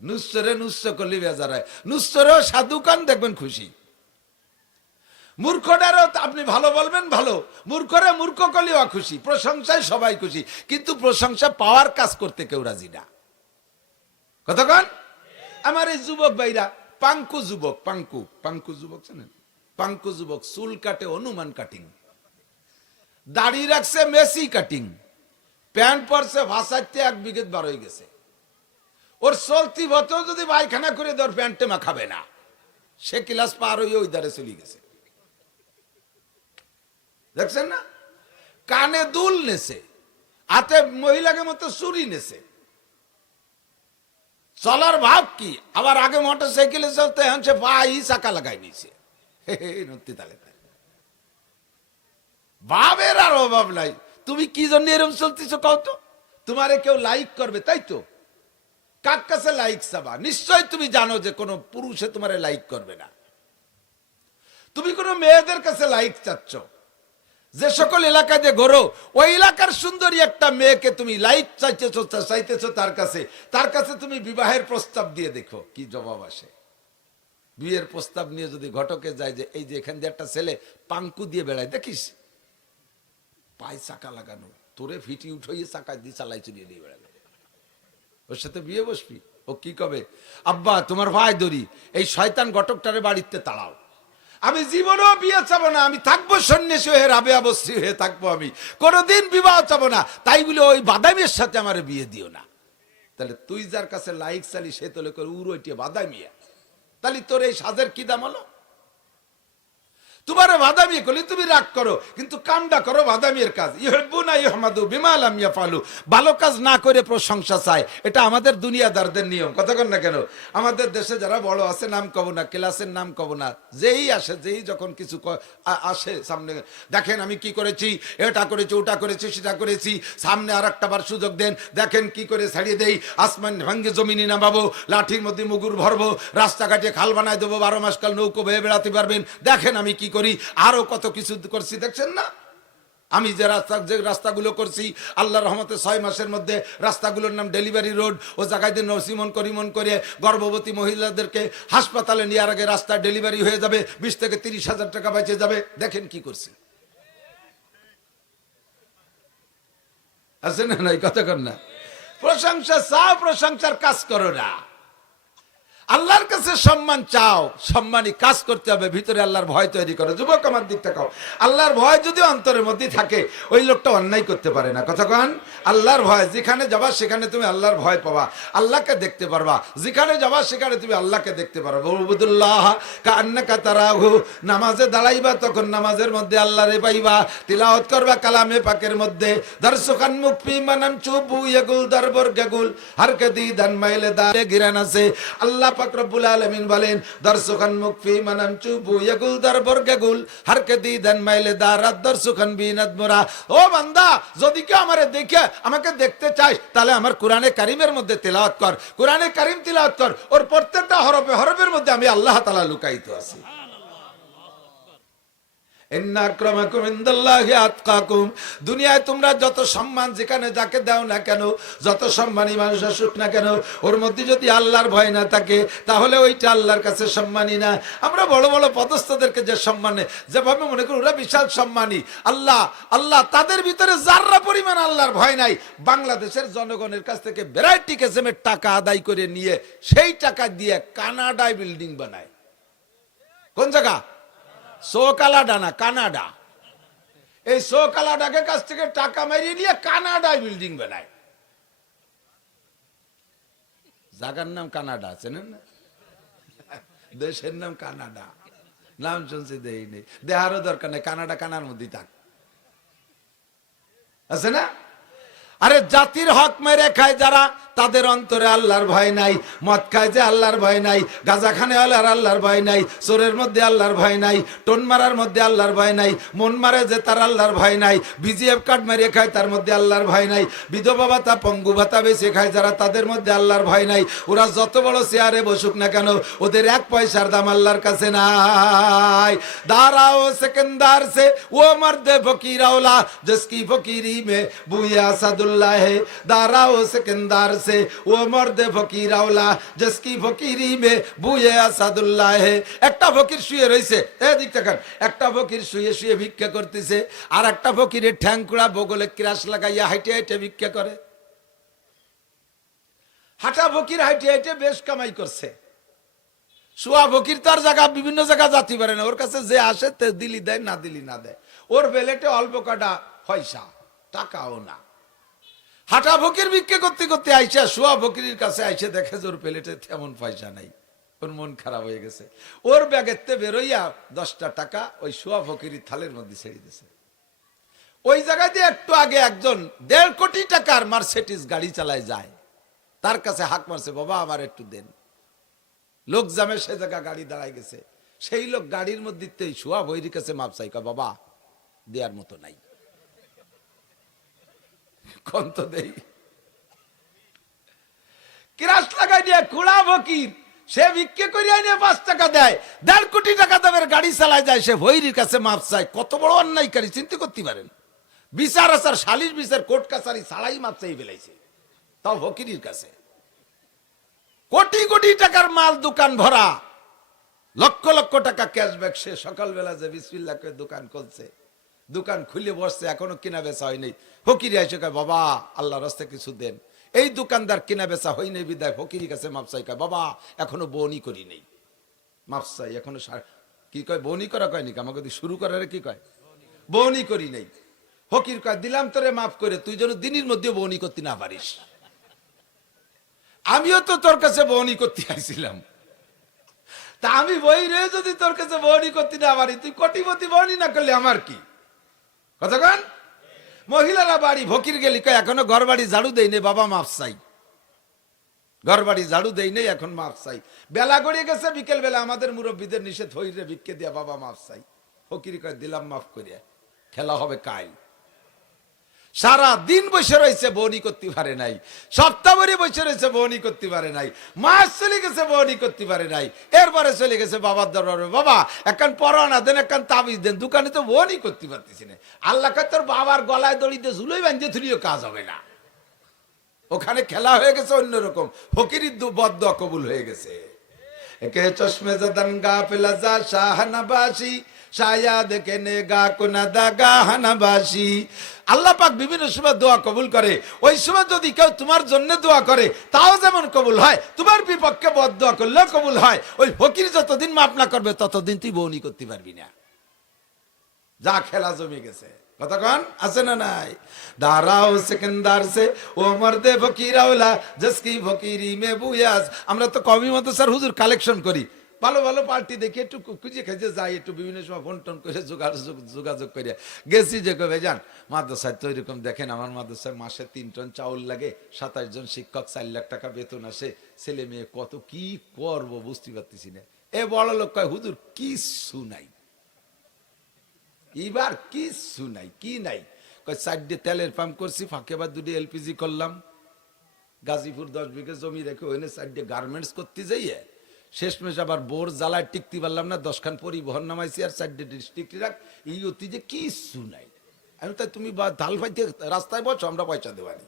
নুচ্চরে নুচ্চ করলে বেজার হয়, নুচ্চরেও সাধুকান দেখবেন খুশি। মূর্খটারও আপনি ভালো বলবেন ভালো, মূর্খরে মূর্খ করলেও খুশি। প্রশংসায় সবাই খুশি, কিন্তু প্রশংসা পাওয়ার কাজ করতে কেউ রাজি না। কতক্ষণ? আমার এই যুবক ভাইরা, পাঙ্কু যুবক, পাঙ্কু যুবক জানেন? পাঙ্কু যুবক চুল কাটে অনুমান কাটিং, দাড়ি রাখছে মেসি কাটিং, প্যান্ট পরছে ভাষাতে 1 বিঘে বার হয়ে গেছে। ওর চলতি বছর যদি পায়খানা করে দেওয়ার প্যান্টে মাখাবে না, সে ক্লাস পার হয়ে ওই দ্বারে চলে গেছে। দেখছেন না? কানে দুল নেছে, হাতে মহিলাকে মতো চুরি নেছে, চলার ভাব কি। আবার আগে মোটর সাইকেলে চলতে, এখন সে পাই চাকা লাগাই নিছে। ভাবের আর অভাব নাই। তুমি কি জন্য এরকম চলতেছো কও তো? তোমারে কেউ লাইক করবে তাই তো? কার কাছে লাইক চাবা? নিশ্চয় তুমি জানো যে কোনো পুরুষে তোমারে লাইক করবে না। তুমি কোনো মেয়েদের কাছে লাইক চাচ্ছ, যে সকল এলাকায় যে ঘোরো, ওই এলাকার সুন্দরী একটা মেয়েকে তুমি লাইক চাইতেছো তার কাছে তুমি বিবাহের প্রস্তাব দিয়ে দেখো কি জবাব আসে। বিয়ের প্রস্তাব নিয়ে যদি ঘটকে যায় যে এই যে এখান দিয়ে একটা ছেলে পাঙ্কু দিয়ে বেড়ায়, দেখিস পায়ে চাকা লাগানো, তোরে ফিটি উঠাইয়ে চাকা দিয়ে চালাই চলিয়ে নিয়ে বেড়াবে, ওর সাথে বিয়ে বসবি? ও কি কবে, আব্বা তোমার ভাই ধরি এই শয়তান ঘটকটারে বাড়িতে তাড়াও। আমি জীবনেও বিয়ে চাবো না, আমি থাকবো সন্ন্যাসী হয়ে, রাবেয়া বস্রী হয়ে থাকবো, আমি কোনোদিন বিবাহ চাবো না। তাই বলে ওই বাদামির সাথে আমার বিয়ে দিও না। তাহলে তুই যার কাছে লাইক চালি সে তোলে করে উড়োইটিয়ে বাদামিয়া, তাহলে তোর এই সাজের কি দাম হলো? তোমার বাদামি করলে তুমি রাগ করো, কিন্তু কামটা করো বাদামির কাজ। ইউহিব্বুনা ইউহমাদু বিমা লাম ইয়াফালু, ভালো কাজ না করে প্রশংসা চায়, এটা আমাদের দুনিয়াদারদের নিয়ম। কতক্ষণ না কেন আমাদের দেশে যারা বড় আছে, নাম কব না, ক্লাসের নাম কব না, যেই আসে, যেই যখন কিছু আসে সামনে, দেখেন আমি কি করেছি, এটা করেছি, ওটা করেছি, সেটা করেছি, সামনে আর একটা বার সুযোগ দেন, দেখেন কি করে ছাড়িয়ে দেই, আসমান ভাঙ্গে জমিনে নামাবো, লাঠির মধ্যে মুগুর ভরবো, রাস্তাঘাটে খাল বানায় দেবো, 12 মাস কাল নৌকো বেয়ে বেড়াতে পারবেন, দেখেন আমি কি করি, আরো কত কিছু করছি, দেখছেন না? আমি যে রাস্তাগুলো করছি, আল্লাহর রহমতে 6 মাসের মধ্যে রাস্তাগুলোর নাম ডেলিভারি রোড। ও জায়গায় দিয়ে নরসিমন করিমন করে গর্ভবতী মহিলাদেরকে হাসপাতালে নেওয়ার আগে রাস্তা ডেলিভারি হয়ে যাবে, 20 থেকে 30 হাজার টাকা বেঁচে যাবে। দেখেন কি করছি, আছে না নাই? কতক্ষণ না প্রশংসা চাও, প্রশংসার কাজ করো না। আল্লাহর কাছে সম্মান চাও, সম্মানী কাজ করতে হবে, ভিতরে আল্লাহর ভয় তৈরি করো। যুবক আমার দিক থেকে, আল্লাহর ভয় যদি অন্তরের মধ্যে থাকে, ওই লোকটা অন্যায় করতে পারে না। কতক্ষণ? আল্লাহর ভয়, যেখানে যাবা সেখানে তুমি আল্লাহর ভয় পাবা, আল্লাহকে দেখতে পারবা, যেখানে যাবা সেখানে তুমি আল্লাহকে দেখতে পারবা। উবুদুল্লাহ কান্নাকা তারাহু, নামাজে দাঁড়াইবা তখন নামাজের মধ্যে আল্লাহরে পাইবা, তিলাওয়াত করবা কালামে পাকের মধ্যে, দরসুখান মুকফি মানাম চুবু ইয়াগুল দরবর গাগুল হারকাতি দান মাইলে দারে গিরান আছে। আল্লাহ পাক রব্বুল আলামিন বলেন, দরসুখান মুকফি মানাম চুবু ইয়াগুল দরবর গাগুল হারকাতি দান মাইলে দারাত দরসুখান বিনাত মোরা। ও বান্দা, যদি কেউ আমারে দেখে, আমাকে দেখতে চাই, তাহলে আমার কোরআনে কারিমের মধ্যে তেলাওয়াত কর, কোরআনে কারিম তেলাওয়াত কর, ওর প্রত্যেকটা হরফে হরফের মধ্যে আমি আল্লাহ তাআলা লুকায়িত আছি। দুনিয়ায় তোমরা যত সম্মান যেখানে যাকে দাও না কেন, যত সম্মানী মানুষ আসুক না কেন, ওর মধ্যে যদি আল্লাহর ভয় না থাকে, তাহলে ওইটা আল্লাহর কাছে সম্মানী না। আমরা বড় বড় পদস্থদেরকে যে সম্মানে যেভাবে মনে করি ওরা বিশাল সম্মানী, আল্লাহ তাদের ভিতরে যাররা পরিমাণ আল্লাহর ভয় নাই। বাংলাদেশের জনগণের কাছ থেকে ভ্যারাইটি কিসিমের টাকা আদায় করে নিয়ে সেই টাকা দিয়ে কানাডায় বিল্ডিং বানায়। কোন জায়গা? সোকালাডা না, কানাডা। এই সোকালাডাকে কাছ থেকে টাকা মারিয়ে নিয়ে কানাডায় বিল্ডিং বানায়। জায়গার নাম কানাডা, চেনেন না? দেশের নাম কানাডা, নাম শুনছি, দেয়নি, দেহারও দরকার নেই, কানাডা কানার মধ্যে থাক, আছে না? আরে জাতির হক মেরে খায় যারা, তাদের অন্তরে আল্লাহর ভয় নাই। মদ খায় যে আল্লাহর ভয় নাই, গাঁজা খানে আল্লাহর ভয় নাই, চোরের মধ্যে আল্লাহর ভয় নাই, টোন মারার মধ্যে আল্লাহর ভয় নাই, মন মারে যে তার আল্লাহর ভয় নাই, বিজিএফ কার্ড মেরে খায় তার মধ্যে আল্লাহর ভয় নাই, বিধবা ভাতা পঙ্গু ভাতা বেশি খায় যারা, তাদের মধ্যে আল্লাহর ভয় নাই। ওরা যত বড় চেয়ারে বসুক না কেন, ওদের 1 পয়সার দাম আল্লাহর কাছে নাই। দাঁড়াও সেকেন্দার সে ও মর্দে ফকির আওলা জিসকি ফকিরি মে বুয়ে আসাদুল্লাহ হে, দাঁড়াও সেকেন্দার से वो मर्द फकीर आउला जिसकी फकीरी में बुए আসাদুল্লাহ হে। একটা ফকির শুয়ে রইছে, এদিক দেখেন, একটা ফকির শুয়ে শুয়ে ভিক্ষা করতেছে, আর একটা ফকিরের ঠ্যাংকুড়া বগলে ক্রাশ লাগাইয়া হাইটে হাইটে ভিক্ষা করে। হাঁটা ফকির হাইটে হাইটে বেশ কামাই করছে। শুয়া ফকির তার জায়গা বিভিন্ন জায়গা যাতে পারে না, ওর কাছে যে আসে তে দিলি দেয়, না দিলি না দেয়। ওর বেলেটে অল্প কাটা পয়সা, টাকাও না। হাঁটা ফকির ভিক্ষে করতে করতে আইসা শুয়া ফকিরের কাছে আইসে দেখে যে ওর প্লেটে তেমন পয়সা নাই। ওর মন খারাপ হয়ে গেছে। ওর ব্যাগেতে বেরোইয়া 10টা টাকা ওই শুয়া ফকিরের থালের মধ্যে ছেড়ে দিয়েছে। ওই জায়গায় দিয়ে একটু আগে একজন 1.5 কোটি টাকার মার্সিডিজ গাড়ি চালায় যায়, তার কাছে হাক মারছে, বাবা আমার একটু দেন। লোক জামে সে জায়গা গাড়ি দাঁড়ায় গেছে। সেই লোক গাড়ির মধ্যে শুয়া বইয়ের কাছে মাপ চাই, বাবা দেওয়ার মতো নাই, কোন তো দেই। কিরাস লাগাই দিয়ে কুড়া ফকির সে ভিক্ষে করিয়া নিয়ে 5 টাকা দেয়, 1.5 কোটি টাকা দামের গাড়ি চালায় যায়, সে ভৈরির কাছে মাপ চায়। কত বড় অন্যায়কারী চিন্তা করতে পারেন। বিচার আচার সালিশ বিচার কোর্ট কাছারি ছাড়াই মাপ চাই ফেলাইছে, তাও ফকিরের কাছে। কোটি কোটি টাকার মাল দোকান ভরা, লক্ষ লক্ষ টাকা ক্যাশব্যাক। সে সকালবেলা যে বিসমিল্লাহ করে দোকান খুলছে, দোকান খুলে বসছে, এখনো কিনা বেচা হয়নি। ফকির এসে কয়, বাবা আল্লাহর রাস্তায় কিছু দেন। এই দোকানদার কিনা বেচা হয়নি বিদায় ফকিরের কাছে মাপ চাই, কয় বাবা এখনো বনি করি নেই, মাপ চাই এখনো। কি কয় বনি করা কয়নি, আমাকে শুরু করার কি কয় বনি করি নেই। ফকির কয় দিলাম তোরে মাফ করে, তুই যেন দিনের মধ্যে বনি করতে না পারিস। আমিও তো তোর কাছে বনি করতে আইছিলাম, তা আমি বই রে যদি তোর কাছে বনি করতে না পারি, তুই কোটিপতি বনি না করলে আমার কি কতক্ষণ। মহিলারা বাড়ি ফকির গেলি কয় এখনো ঘর বাড়ি ঝাড়ু দেই নেই, বাবা মাফ চাই। ঘর বাড়ি ঝাড়ু দেই নেই, এখন মাফ চাই। বেলা গড়িয়ে গেছে, বিকেল বেলা আমাদের মুরব্বীদের নিষেধ হইরে ভিক্ষে দিয়া বাবা মাফ চাই। ফকির কয় দিলাম মাফ করিয়া, খেলা হবে কাল। সারা দিন বসে রয়েছে, বনি করতে পারে নাই। সপ্তাহ ভরে বসে রয়েছে, বনি করতে পারে নাই। মাস চলে গেছে, বনি করতে পারে নাই। এরপরে চলে গেছে বাবার দরবারে, বাবা একখান পরোয়ানা দেন, একখান তাবিজ দেন, দোকানে তো বনি করতে পারতেছি না। আল্লাহ কে তোর বাবার গলায় দড়িতে ঝুলোই বাঁধতে থুলিও কাজ হবে না। ওখানে খেলা হয়ে গেছে অন্যরকম, ফকিরির বদদোয়া কবুল হয়ে গেছে। একে চশমে জাদান গাফিলা যা শাহনাবাসী শায়াদ কেনে গা কোনা দাগা হানাবাসী। আল্লাহ পাক বিভিন্ন সময় দোয়া কবুল করে। ওই সময় যদি কেউ তোমার জন্য দোয়া করে তাও যেমন কবুল হয়, তোমার বিপক্ষে বদদোয়া করলেও কবুল হয়। ওই ফকির যতদিন মাফ না করবে ততদিন তুই বউনি করতে পারবি না। যা খেলা জমে গেছে, কতক্ষণ আছে না নাই। দাঁড়াও সেকেন্দার সে ও মর্দে ফকিরাওলা জসকি ফকিরি মে বুয়াজ। আমরা তো কমি মতো স্যার হুজুর কালেকশন করি, ভালো ভালো পার্টি দেখি একটু খুঁজে খেজে যাই, একটু বিভিন্ন সময় ফোন টোন করে যোগাযোগ করে গেছি যে কবে যান মাদ্রাসায় তো এরকম দেখেন, আমার মাদ্রাসায় মাসে 3 টন চাউল লাগে, 27 জন শিক্ষক, 4 লাখ টাকা বেতন আসে, ছেলে মেয়ে কত কি করবো বুঝতে পারতেছি না। এ বড় লোক কয় হুজুর কিচ্ছু নাই, এবার কিচ্ছু নাই। কি নাই? কয় 4টে তেলের পাম্প করছি, ফাঁকে বা 2টে এলপিজি করলাম। গাজীপুর 10 বিঘা জমি রেখে ওখানে 4টে গার্মেন্টস করতে যাইয়ে শেষমেশ আবার বোর জ্বালায় টিকতে পারলাম না, 10খান পরিবহন নামাইছি আর 4টে ডিস্ট্রিক্ট রাখ। এই অতি যে কিচ্ছু নাই। আমি তাই তুমি ধাল পাইতে রাস্তায় বসো, আমরা পয়সা দেবানি।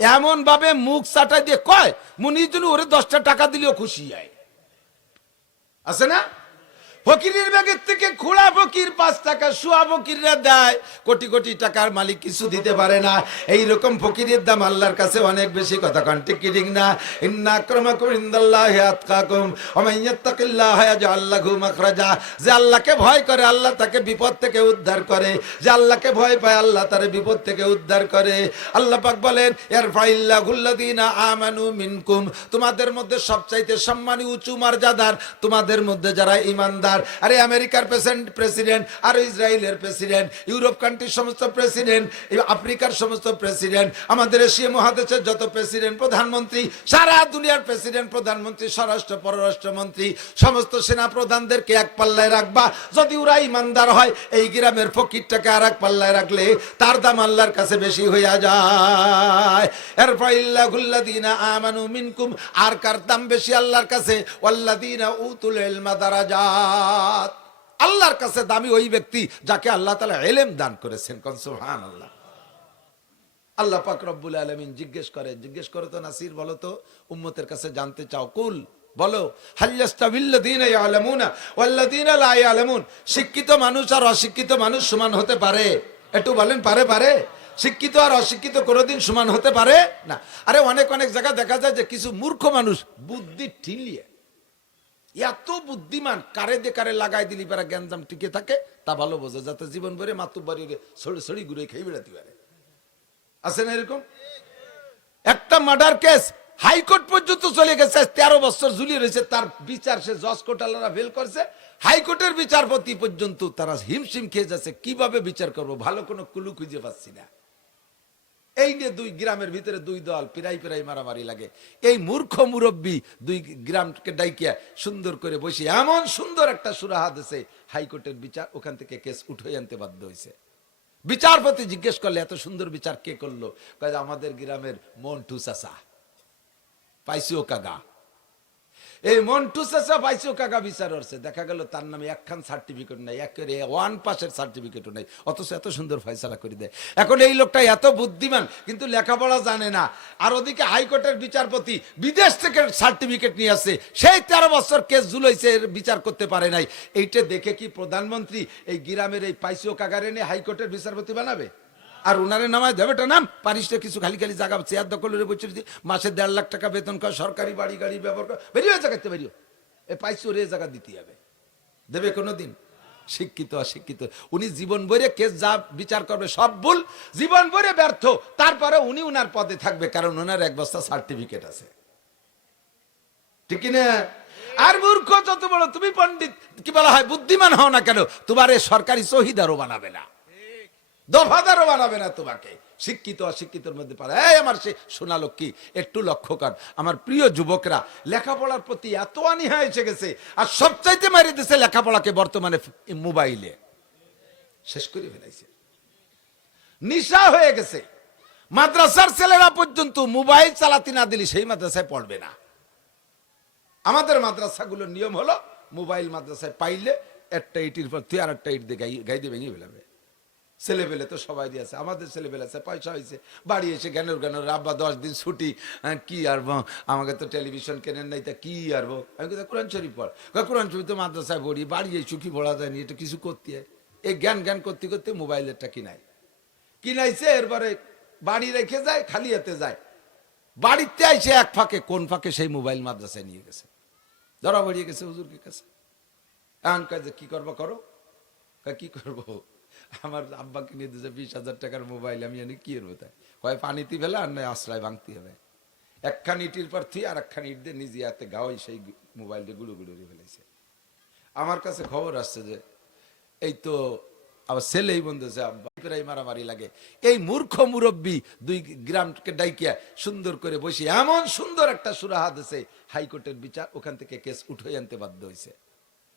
এমন ভাবে মুখ চাটাই দিয়ে কয় মুনি জন্য ওরে 10টা টাকা দিলেও খুশি হয়, আছে না? ফকিরের ব্যাগের থেকে খোড়া ফকির 5 টাকা, শুয়া ফকিররা দেয় কোটি কোটি টাকার মালিক কিছু দিতে পারে না। এইরকম ফকিরের দাম আল্লাহর কাছে অনেক বেশি। কথা কান ঠিক কি ঠিক না? ইন্না আক্রামাকুম ইনদাল্লাহি আতকাকুম ওয়া মান ইয়াত্তাকিল্লাহা ইয়াজআল লাহু মাখরাজা। যে আল্লাহকে ভয় করে আল্লাহ তাকে বিপদ থেকে উদ্ধার করে, যে আল্লাহকে ভয় পায় আল্লাহ তারে বিপদ থেকে উদ্ধার করে। আল্লাহ পাক বলেন ইয়ারফাইল্লাহুল্লাযিনা আমানু মিনকুম, তোমাদের মধ্যে সবচাইতে সম্মানী উঁচু মর্যাদার তোমাদের মধ্যে যারা ঈমানদার। আরে আমেরিকার প্রেসিডেন্ট, আর ইসরায়েলের প্রেসিডেন্ট, ইউরোপ কান্ট্রির সমস্ত প্রেসিডেন্ট, আফ্রিকার সমস্ত প্রেসিডেন্ট, আমাদের এশিয়া মহাদেশের যত প্রেসিডেন্ট প্রধানমন্ত্রী, সারা দুনিয়ার প্রেসিডেন্ট প্রধানমন্ত্রী, স্বরাষ্ট্র পররাষ্ট্রমন্ত্রী, সমস্ত সেনা প্রধানদেরকে এক পাল্লায় রাখবা। যদি ওরা ইমানদার হয়, এই গ্রামের ফকিরটাকে আর এক পাল্লায় রাখলে তার দাম আল্লাহর কাছে বেশি হইয়া যায়। এরফাইল্লাহুল্লাযিনা আমানু মিনকুম, আর কার দাম বেশি আল্লাহর কাছে? ওয়াল্লাযিনা উতুল ইলমা দারাজাত, আল্লাহর কাছে দামি ওই ব্যক্তি যাকে আল্লাহ তাআলা ইলম দান করেছেন। কোন সুবহানাল্লাহ। আল্লাহ পাক রব্বুল আলামিন জিজ্ঞেস করে তো নাসির বলো তো উম্মতের কাছে জানতে চাও, কুল বলো হাল ইয়াস্তাবিল্লাযিনা ইয়ালামুনা ওয়াল্লাযিনা লা ইয়ালামুন, শিক্ষিত মানুষ আর অশিক্ষিত মানুষ সমান হতে পারে? একটু বলেন পারে? শিক্ষিত আর অশিক্ষিত কোনোদিন সমান হতে পারে না। আরে অনেক অনেক জায়গা দেখা যায় যে কিছু মূর্খ মানুষ বুদ্ধি ঠিলিয়ে এত বুদ্ধিমান, কারে দে কারে লাগাই দিলি পারা জ্ঞানজাম টিকে থাকে, তা ভালো বোঝে, যাতে জীবন ভরে মাতুব্বাড়ি ছড়ি ছড়ি ঘুরে খেয়ে বেড়াতে পারে। আছে না এরকম? একটা মার্ডার কেস হাইকোর্ট পর্যন্ত চলে গেছে, 13 বছর ঝুলিয়ে রয়েছে, তার বিচার সে জজ কোর্টালারা ফেল করছে, হাইকোর্টের বিচারপতি পর্যন্ত তারা হিমশিম খেয়ে যাচ্ছে, কিভাবে বিচার করব, ভালো কোনো কুলু খুঁজে পাচ্ছি না। এই নিয়ে দুই গ্রামের ভিতরে দুই দল পিরাই পিরাই মারামারি লাগে। এই মূর্খ মুরব্বী দুই গ্রামকে ডাইকিয়া সুন্দর করে বসে এমন সুন্দর একটা সুরাহা দিয়েছে, হাইকোর্টের বিচার ওখান থেকে কেস উঠে আনতে বাধ্য হয়েছে। বিচারপতি জিজ্ঞেস করলে এত সুন্দর বিচার কে করলো? কয় আমাদের গ্রামের মন্টু চাচা, পাইসিও কাকা। এই মন্টু চাচা পাইসিও কাকা বিচার হচ্ছে, দেখা গেল তার নামে একখান সার্টিফিকেট নাই, একেবারে 1 পাসের সার্টিফিকেটও নাই, অথচ এত সুন্দর ফয়সালা করে দেয়। এখন এই লোকটা এত বুদ্ধিমান কিন্তু লেখাপড়া জানে না, আর ওদিকে হাইকোর্টের বিচারপতি বিদেশ থেকে সার্টিফিকেট নিয়ে আসছে, সেই 13 বছর কেস ঝুলাইছে, বিচার করতে পারে নাই। এইটা দেখে কি প্রধানমন্ত্রী এই গ্রামের এই পাইসিও কাকারে নিয়ে হাইকোর্টের বিচারপতি বানাবে? আর ওনারে নামায় দেবেটা নাম পারিসটা কিছু খালি খালি জায়গা চেয়ার দখল করে বসে মাসে 1.5 লাখ টাকা বেতন কর, সরকারি বাড়ি গাড়ি ব্যবহার কর, বেরিয়ে জায়গাতে বেরিয়ে এ পাইছো রে জায়গা দিতে হবে, দেবে কোনোদিন? শিক্ষিত অশিক্ষিত উনি জীবন ভরে কেস যা বিচার করবে সব ভুল, জীবন ভরে ব্যর্থ, তারপরে উনি উনার পদে থাকবে, কারণ ওনার 1 বস্তা সার্টিফিকেট আছে, ঠিক না? আর মূর্খ যত বড় তুমি পণ্ডিত কি বলা হয় বুদ্ধিমান হও না কেন, তোমার সরকারি শহীদারও বানাবে না, দফাদারও বানাবে না তোমাকে। শিক্ষিত অশিক্ষিতের মধ্যে পারে। এই আমার সে সোনা লক্ষ্মী, একটু লক্ষ্য কর, আমার প্রিয় যুবকরা, লেখাপড়ার প্রতি এত অনীহা এসে গেছে, আর সবচাইতে মারি দিছে লেখাপড়াকে বর্তমানে মোবাইলে শেষ করে ফেলাইছে, নিশা হয়ে গেছে। মাদ্রাসার ছেলেরা পর্যন্ত মোবাইল চালাতে না দিলে সেই মাদ্রাসায় পড়বে না। আমাদের মাদ্রাসাগুলোর নিয়ম হলো মোবাইল মাদ্রাসায় পাইলে একটা ইটির পর তুই আর একটা ইট দিয়ে গাই দিয়ে ভেঙে ফেলাবে। ছেলেবেলে তো সবাই দিয়েছে, আমাদের ছেলেবেলে আছে, পয়সা হয়েছে, বাড়ি এসে জ্ঞানের আব্বা 10 দিন ছুটি, কি আরবো, আমাকে তো টেলিভিশন কেনেন নাই, তা কি আরবো? আমি কোথায় কোরআন শরীফ পড়, কোরআন শরীফ তো মাদ্রাসায় পড়ি, বাড়ি এই সুখী পড়া যায়নি, এটা কিছু করতে হয়। এই জ্ঞান করতে করতে মোবাইলেরটা কিনাইছে, এরপরে বাড়ি রেখে যায়, খালি হাতে যায়, বাড়িতে আইসে এক ফাঁকে কোন ফাঁকে সেই মোবাইল মাদ্রাসায় নিয়ে গেছে, ধরা বেরিয়ে গেছে হুজুরকে কাছে। এখন কাজে কি করবো করো, কি করবো, আমার আব্বাকে নিয়ে দিয়েছে 20,000 টাকার মোবাইল, আমি জানি কি এর বোধ কয় পানিতে ফেলে আর নয় আশ্রয় ভাঙতে হবে, একখান ইটির পর থুই আর একখান ইট দিয়ে নিজে হাতে গাওয়াই সেই মোবাইলটা গুঁড়ো গুঁড়ো ফেলেছে। আমার কাছে খবর আসছে যে এই তো আবার ছেলেই বন্ধুছে প্রায় মারামারি লাগে। এই মূর্খ মুরব্বী দুই গ্রামকে ডাইকিয়া সুন্দর করে বসে এমন সুন্দর একটা সুরাহা দিয়েছে, হাইকোর্টের বিচার ওখান থেকে কেস উঠে আনতে বাধ্য হয়েছে।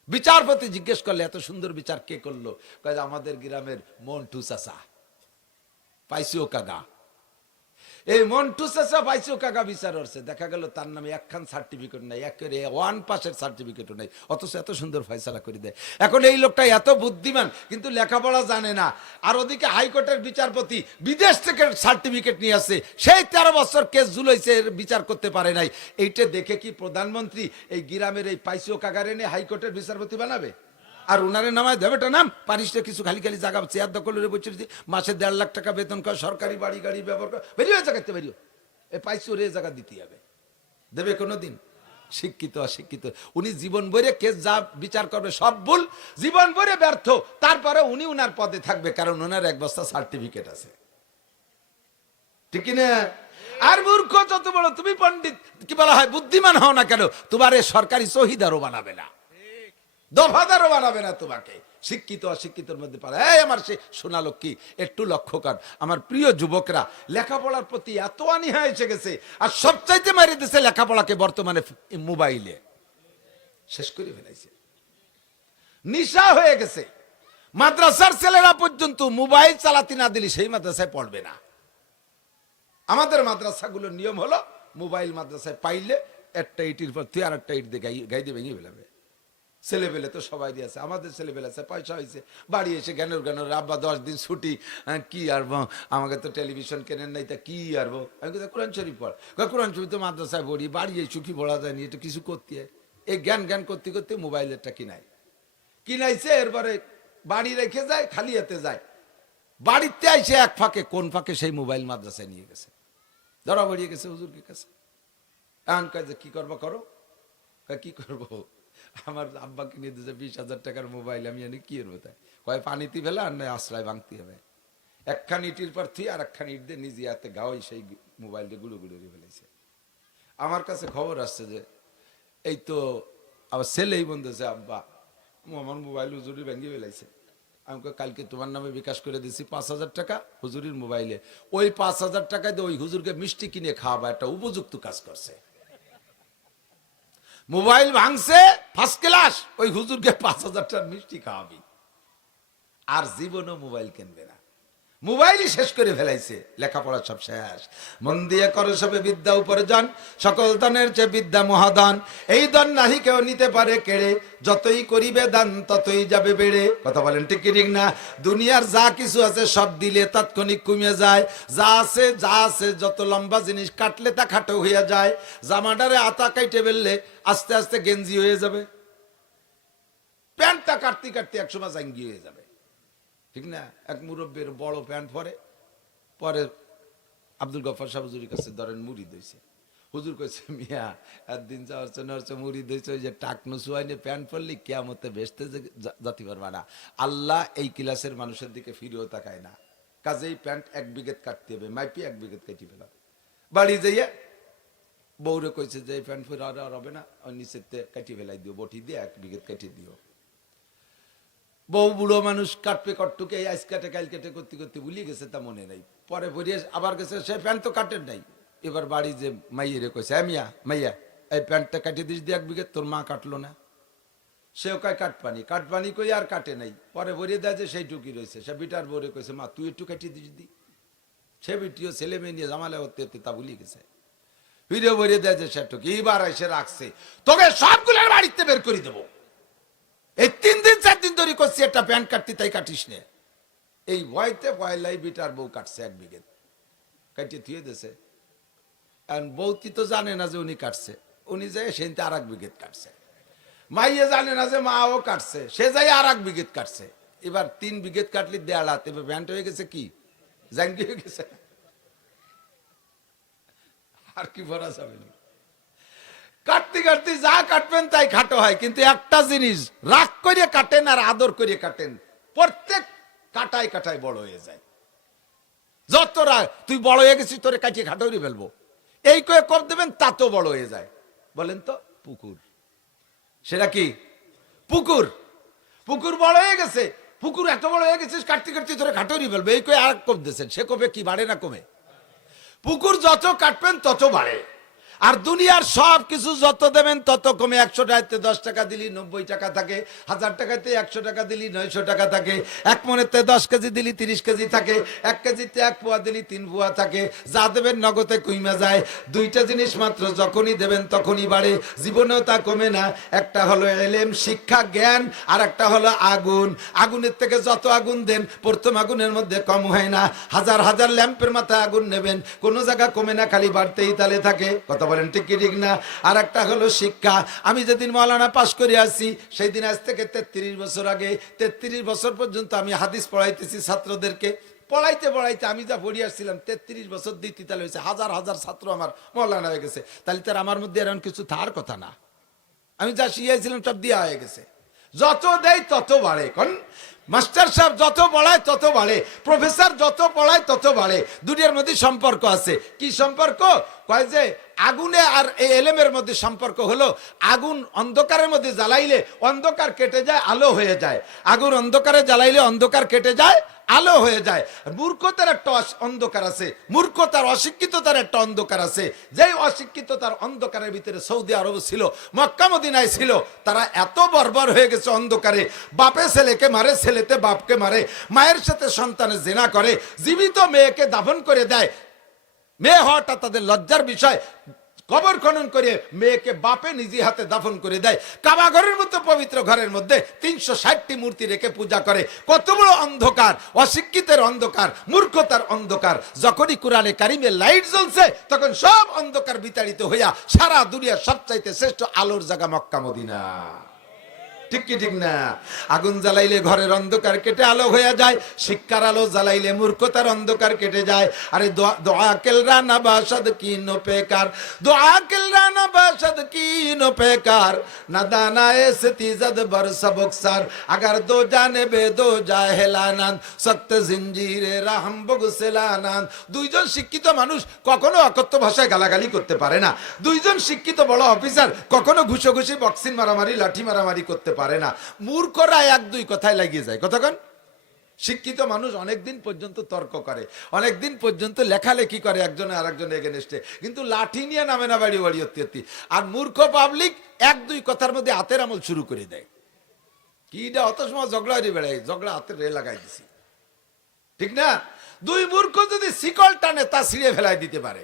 বিচারপতি জিজ্ঞেস করলে এত সুন্দর বিচার কে করলো? কয় আমাদের গ্রামের মন্টু চাচা, পাইসিও কাকা। এই মন্টু চাচা পাইসিও কাকা বিচার হচ্ছে, দেখা গেল তার নামে একখান সার্টিফিকেট নাই, একেবারে 1 পাসের সার্টিফিকেটও নাই, অথচ এত সুন্দর ফয়সালা করে দেয়। এখন এই লোকটা এত বুদ্ধিমান কিন্তু লেখাপড়া জানে না, আর ওদিকে হাইকোর্টের বিচারপতি বিদেশ থেকে সার্টিফিকেট নিয়ে আসছে, সেই 13 বছর কেস ঝুলাইছে, বিচার করতে পারে নাই। এইটা দেখে কি প্রধানমন্ত্রী এই গ্রামের এই পাইসিও কাকারে নিয়ে হাইকোর্টের বিচারপতি বানাবে? আর ওনারে নামায় দেবেটা নাম পারিসটা কিছু খালি খালি জায়গা চেয়ার দখল করে বসে মাসে 1.5 লাখ টাকা বেতন কর, সরকারি বাড়ি গাড়ি ব্যবহার কর, বেরিয়ে জায়গাতে বেরিয়ে এ পাইছো রে জায়গা দিতে হবে, দেবে কোনোদিন? শিক্ষিত অশিক্ষিত উনি জীবন ভরে কেস যা বিচার করবে সব ভুল, জীবন ভরে ব্যর্থ, তারপরে উনি উনার পদে থাকবে, কারণ ওনার 1 বস্তা সার্টিফিকেট আছে, ঠিক না? আর মূর্খ যত বড় তুমি পণ্ডিত কি বলা হয় বুদ্ধিমান হও না কেন, তোমার সরকারি শহীদারও বানাবে না, দফাদারও বানাবে না তোমাকে। শিক্ষিত অশিক্ষিতের মধ্যে পারে। এই আমার সে সোনা লক্ষ্মী, একটু লক্ষ্য কর, আমার প্রিয় যুবকরা, লেখাপড়ার প্রতি এত অনীহা এসে গেছে, আর সবচাইতে মারি দিছে লেখাপড়াকে বর্তমানে মোবাইলে শেষ করে ফেলাইছে, নিশা হয়ে গেছে। মাদ্রাসার ছেলেরা পর্যন্ত মোবাইল চালাতে না দিলে সেই মাদ্রাসায় পড়বে না। আমাদের মাদ্রাসাগুলোর নিয়ম হলো মোবাইল মাদ্রাসায় পাইলে একটা ইটির পর তুই আর একটা ইট দিয়ে গাই দিয়ে ভেঙে ফেলাবে। ছেলেবেলে তো সবাই দিয়েছে, আমাদের ছেলেবেলে আছে, পয়সা হয়েছে, বাড়ি এসে জ্ঞানের আব্বা 10 দিন ছুটি, কি আরবো, আমাকে তো টেলিভিশন কেনেন নাই, তা কি আরবো? আমি কোথায় কোরআন শরীফ পড়, কোরআন শরীফ তো মাদ্রাসায় পড়ি, বাড়ি এই সুখী পড়া যায়নি, এটা কিছু করতে হয়। এই জ্ঞান করতে করতে মোবাইলেরটা কিনাইছে, এরপরে বাড়ি রেখে যায়, খালি হাতে যায়, বাড়িতে আইসে এক ফাঁকে, কোন ফাঁকে সেই মোবাইল মাদ্রাসায় নিয়ে গেছে, ধরা পড়িয়ে গেছে হুজুরের কাছে। এখন কয় যে কি করবো করো। কি করবো, আমার আব্বাকে নিয়ে দিয়েছে 20,000 টাকার মোবাইল, আমি জানি কি করবো। তাই কয় পানিতে ফেলে আর নয় আশ্রয় ভাঙতে হবে। একখান ইটির পর থুই আর একখান ইট দিয়ে নিজে হাতে গাওয়াই সেই মোবাইলটা গুঁড়ো গুঁড়ো ফেলেছে। আমার কাছে খবর আসছে যে এই তো আবার ছেলেই বলতেছে, আব্বা আমার মোবাইল হুজুরি ভেঙে ফেলাইছে। আমি কালকে তোমার নামে বিকাশ করে দিছি 5,000 টাকা হুজুরির মোবাইলে, ওই 5,000 টাকায় দিয়ে ওই হুজুরকে মিষ্টি কিনে খাওয়াবা, একটা উপযুক্ত কাজ করছে। মোবাইল ভাঙছে ফার্স্ট ক্লাস, ওই হুজুরকে 5,000 টাকার মিষ্টি খাওয়াবি, আর জীবনও মোবাইল কিনবে না। মোবাইলই শেষ করে ফেলাইছে, লেখাপড়া সব শেষ। মন দিয়ে করো সবে বিদ্যা উপার্জন, সকল দানের চেয়ে বিদ্যা মহাদান। এই দান নাহি কেউ নিতে পারে কেড়ে, যতই করিবে দান ততই যাবে বেড়ে। কথা বলেন ঠিক কি ঠিক না? দুনিয়ার যা কিছু আছে সব দিলে তাৎক্ষণিক কমে যায়। যা আছে যত লম্বা জিনিস কাটলে তা খাটো হইয়া যায়। জামাটারে আতা কাইটে ফেললে আস্তে আস্তে গেঞ্জি হয়ে যাবে, প্যান্টটা কাটতে কাটতে একসময় জাঙ্গি হয়ে যাবে, ঠিক না? এক মুরব্বীর বড় প্যান্ট পরে আব্দুল গফফার সাহেব হুজুরের কাছে ধরেন মুড়ি দিয়েছে। হুজুর কইছে, মিয়া একদিন যাওয়ার মুড়ি দিয়েছে, ওই যে টাকনো সুয়াইনে প্যান্ট পরলি কিয়ামতে ভেস্তে জাতি পারবা না। আল্লাহ এই ক্লাসের মানুষের দিকে ফিরেও তাকায় না। কাজেই প্যান্ট 1 বিঘত কাটতে হবে, মাইপি 1 বিঘত কেটে ফেলা। বাড়ি যাইয়া বউরে কইছে যে এই প্যান্ট পরে আর হবে না, ওই নিচেতে কাটি ফেলাই দিও, বটি দিয়ে 1 বিঘত কেটে দিও। বউ বুড়ো মানুষ, কাটবে কটটুকে আইস কাটে কাইল কেটে করতে করতে ভুলিয়ে গেছে, তা মনে নাই। পরে পরিয়ে আবার গেছে, সে প্যান্ট তো কাটেন নাই। এবার বাড়ি যে মাইয়েরে কইছে, মিয়া মাইয়া এই প্যান্টটা কাটিয়ে দিস দিয়ে 1 বিঘত, তোর মা কাটলো না। সেও কয় কাটপানি কই আর কাটে নাই। পরে ভরিয়ে দেয় যে সেই টুকি রয়েছে। সে বিটার বউরে কইছে, মা তুই একটু কাটিয়ে দিস দি। সে বিটিও ছেলে মেয়ে নিয়ে জামালে হতে হতে তা ভুলিয়ে গেছে। ভিডিও ভরিয়ে দেয় যে সে টুকি। এইবার এসে রাখছে, তোকে সবগুলোর বাড়িতে বের করে দেবো। এই 3 দিন 4 দিন ধরে করছি একটা প্যান্ট কাটতি, তাই কাটিস নে। এই ভয়তে পয়লাই বিটার বউ কাটছে 1 বিঘত, কাটিয়ে থুয়ে দিয়েছে। বউতি তো জানে না যে উনি কাটছে, উনি যাই সেনতে আর 1 বিঘত কাটছে। মাইয়ে জানে না যে মাও কাটছে, সে যাই আর 1 বিঘত কাটছে। এবার 3 বিঘত কাটলি দেড়া, এবার প্যান্ট হয়ে গেছে কি জাঙ্গি হয়ে গেছে, আর কি ভরা যাবে না। কাটতে কাটতে যা কাটবেন তাই খাটো হয়, কিন্তু একটা জিনিস রাগ করে কাটেন আর আদর করে কাটেন, প্রত্যেক কাটায় কাটায় বড় হয়ে যায়। যত রাগ, তুই বড় হয়ে গেছিস তোরে কাটিয়ে খাটো করে ফেলবো, এই কয়ে কর দেবেন, তা তো বড় হয়ে যায়। বলেন তো পুকুর, সেটা কি পুকুর? পুকুর বড় হয়ে গেছে, পুকুর এত বড় হয়ে গেছিস, কাটতে কাটতে তোরে খাটো করে ফেলবো, এই কয়ে আর কম দিয়েছেন, সে কবে কি বাড়ে না কমে? পুকুর যত কাটবেন তত বাড়ে। আর দুনিয়ার সব কিছু যত দেবেন তত কমে। 100 টাকাতে 10 টাকা দিলি 90 টাকা থাকে, 1000 টাকাতে 100 টাকা দিলি 900 টাকা থাকে, 1 মনেতে 10 কেজি দিলি 30 কেজি থাকে, 1 কেজিতে 1 পোয়া দিলি 3 পোয়া থাকে। যা দেবেন নগদে কমে যায়। 2টা জিনিস মাত্র যখনই দেবেন তখনই বাড়ে, জীবনেও তা কমে না। একটা হলো এলেম, শিক্ষা, জ্ঞান, আর একটা হলো আগুন। আগুনের থেকে যত আগুন দেন প্রথম আগুনের মধ্যে কম হয় না। হাজার হাজার ল্যাম্পের মাথায় আগুন নেবেন, কোনো জায়গা কমে না, খালি বাড়তেই তালে থাকে। কথা বলেন ঠিক কি ঠিক না? আর একটা হলো শিক্ষা। আমি যেদিন মাওলানা পাশ করে আসছি সেই দিন আজ থেকে 33 বছর আগে, 33 বছর পর্যন্ত আমি হাদিস পড়াইতেছি ছাত্রদেরকে। পড়াইতে পড়াইতে আমি যা পড়ি আসছিলাম 33 বছর দিতে, তাহলে হয়েছে হাজার হাজার ছাত্র আমার মাওলানা হয়ে গেছে। তাহলে তার আমার মধ্যে এরকম কিছু থার কথা না, আমি যা শিখাইছিলাম সব দিয়া হয়ে গেছে। যত দেয় তত বাড়ে। কোন মাস্টার সাহেব যত পড়ায় তত বাড়ে, প্রফেসর যত পড়ায় তত বাড়ে। দুনিয়ার মধ্যে সম্পর্ক আছে। কি সম্পর্ক? কয় যে আগুনে আর এই এলেমের মধ্যে সম্পর্ক হলো, আগুন অন্ধকারের মধ্যে জ্বালাইলে অন্ধকার কেটে যায়, আলো হয়ে যায়। আগুন অন্ধকারে জ্বালাইলে অন্ধকার কেটে যায়, আলো হয়ে যায়। মূর্খতার একটা অন্ধকার আছে, মূর্খতার অশিক্ষিততার একটা অন্ধকার আছে। যেই অশিক্ষিততার অন্ধকারের ভিতরে সৌদি আরব ছিল, মক্কা মদিনায় ছিল, তারা এত বর্বর হয়ে গেছে অন্ধকারে। বাপে ছেলেকে মারে, ছেলেতে বাপকে মারে, মায়ের সাথে সন্তানের জেনা করে, জীবিত মেয়েকে দাফন করে দেয়। মেয়ে হওয়াটা তাদের লজ্জার বিষয়। কবর খনন করে মেয়েকে বাপে নিজে হাতে দাফন করে দেয়। কাবা ঘরের মতো পবিত্র ঘরের মধ্যে 360টি মূর্তি রেখে পূজা করে। কত বড় অন্ধকার! অশিক্ষিতের অন্ধকার, মূর্খতার অন্ধকার। যখনই কোরআনে কারিমে লাইট জ্বলছে তখন সব অন্ধকার বিতাড়িত হইয়া সারা দুনিয়ার সবচাইতে শ্রেষ্ঠ আলোর জায়গা মক্কা মদিনা। ঠিক কি ঠিক না? আগুন জ্বালাইলে ঘরের অন্ধকার কেটে আলো হয়ে যায়, শিক্ষার আলো জ্বালাইলে মূর্খতার অন্ধকার কেটে যায়। আরে দোয়া কেল রানা বাসাদ কি নো পেকার, দোয়া কেল রানা বাসাদ কি নো পেকার, না দানা এসে তিজাদ बर सबक सार, अगर दो जाने बे दो জাহেলানান, সত্য জিঞ্জিরে রাহম বগসেলানান। দুইজন শিক্ষিত মানুষ কখনো অকথ্য ভাষায় গালাগালি করতে পারে না। দুইজন শিক্ষিত বড় অফিসার কখনো ঘুষোঘুষি, বক্সিং মারামারি, লাঠি মারামারি করতে পারে না। মূর্খরা এক দুই কথায় লাগিয়ে যায়। কতক্ষণ? শিক্ষিত মানুষ অনেকদিন পর্যন্ত তর্ক করে, অনেকদিন পর্যন্ত লেখালেখি করে একজনে আরেকজনের এগেনস্টে, কিন্তু লাঠি নিয়ে নামে না বাড়ি বাড়ি অত্যতি। আর মূর্খ পাবলিক এক দুই কথার মধ্যে হাতের আমল শুরু করে দেয়। কিটা অত সময় ঝগড়া হয়ে বেড়ায়, ঝগড়া হাতের রে লাগাই দিছি, ঠিক না? দুই মূর্খ যদি শিকল টানে তা ছিঁড়ে ফেলাই দিতে পারে।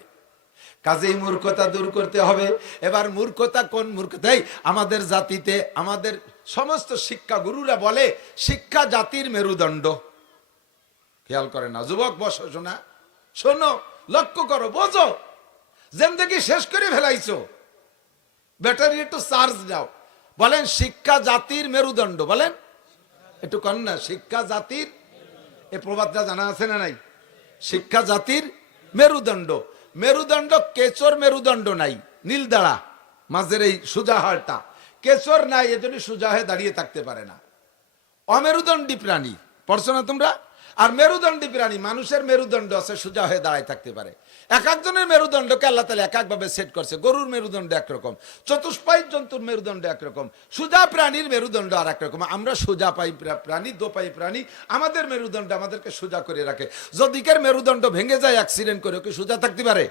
কাজেই মূর্খতা দূর করতে হবে। এবার মূর্খতা কোন মূর্খতা? আমাদের জাতিতে আমাদের সমস্ত শিক্ষা গুরুরা বলে শিক্ষা জাতির মেরুদণ্ড। খেয়াল করে না যুবক, বসো শোনা, শোনো, লক্ষ্য করো, বোঝো। জিন্দেগি শেষ করে ফেলাইছো, ব্যাটারি একটু চার্জ দাও। বলেন শিক্ষা জাতির মেরুদণ্ড। বলেন একটু কন না, শিক্ষা জাতির, এই প্রবাদটা জানা আছে না নাই? শিক্ষা জাতির মেরুদণ্ড। মেরুদণ্ড কেচর মেরুদণ্ড নাই, নীলদাড়া মাঝের এই সোজা হাড়টা, কেচর নাই, এজন্য সোজা হয়ে দাঁড়িয়ে থাকতে পারে না। অমেরুদণ্ডী প্রাণী পড়ছো না তোমরা? আর মেরুদণ্ডী প্রাণী, মানুষের মেরুদণ্ড আছে, সোজা হয়ে দাঁড়ায় থাকতে পারে। এক একজনের মেরুদণ্ডকে আল্লাহ তাআলা এক একভাবে সেট করছে। গরুর মেরুদণ্ড একরকম, চতুষ্পায়ী জন্তুর মেরুদণ্ড একরকম, সোজা প্রাণীর মেরুদণ্ড আর একরকম। আমরা সোজা পাই প্রাণী, দোপায়ী প্রাণী, আমাদের মেরুদণ্ড আমাদেরকে সোজা করে রাখে। যদিকের মেরুদণ্ড ভেঙে যায় অ্যাক্সিডেন্ট করে, কি সোজা থাকতে পারে?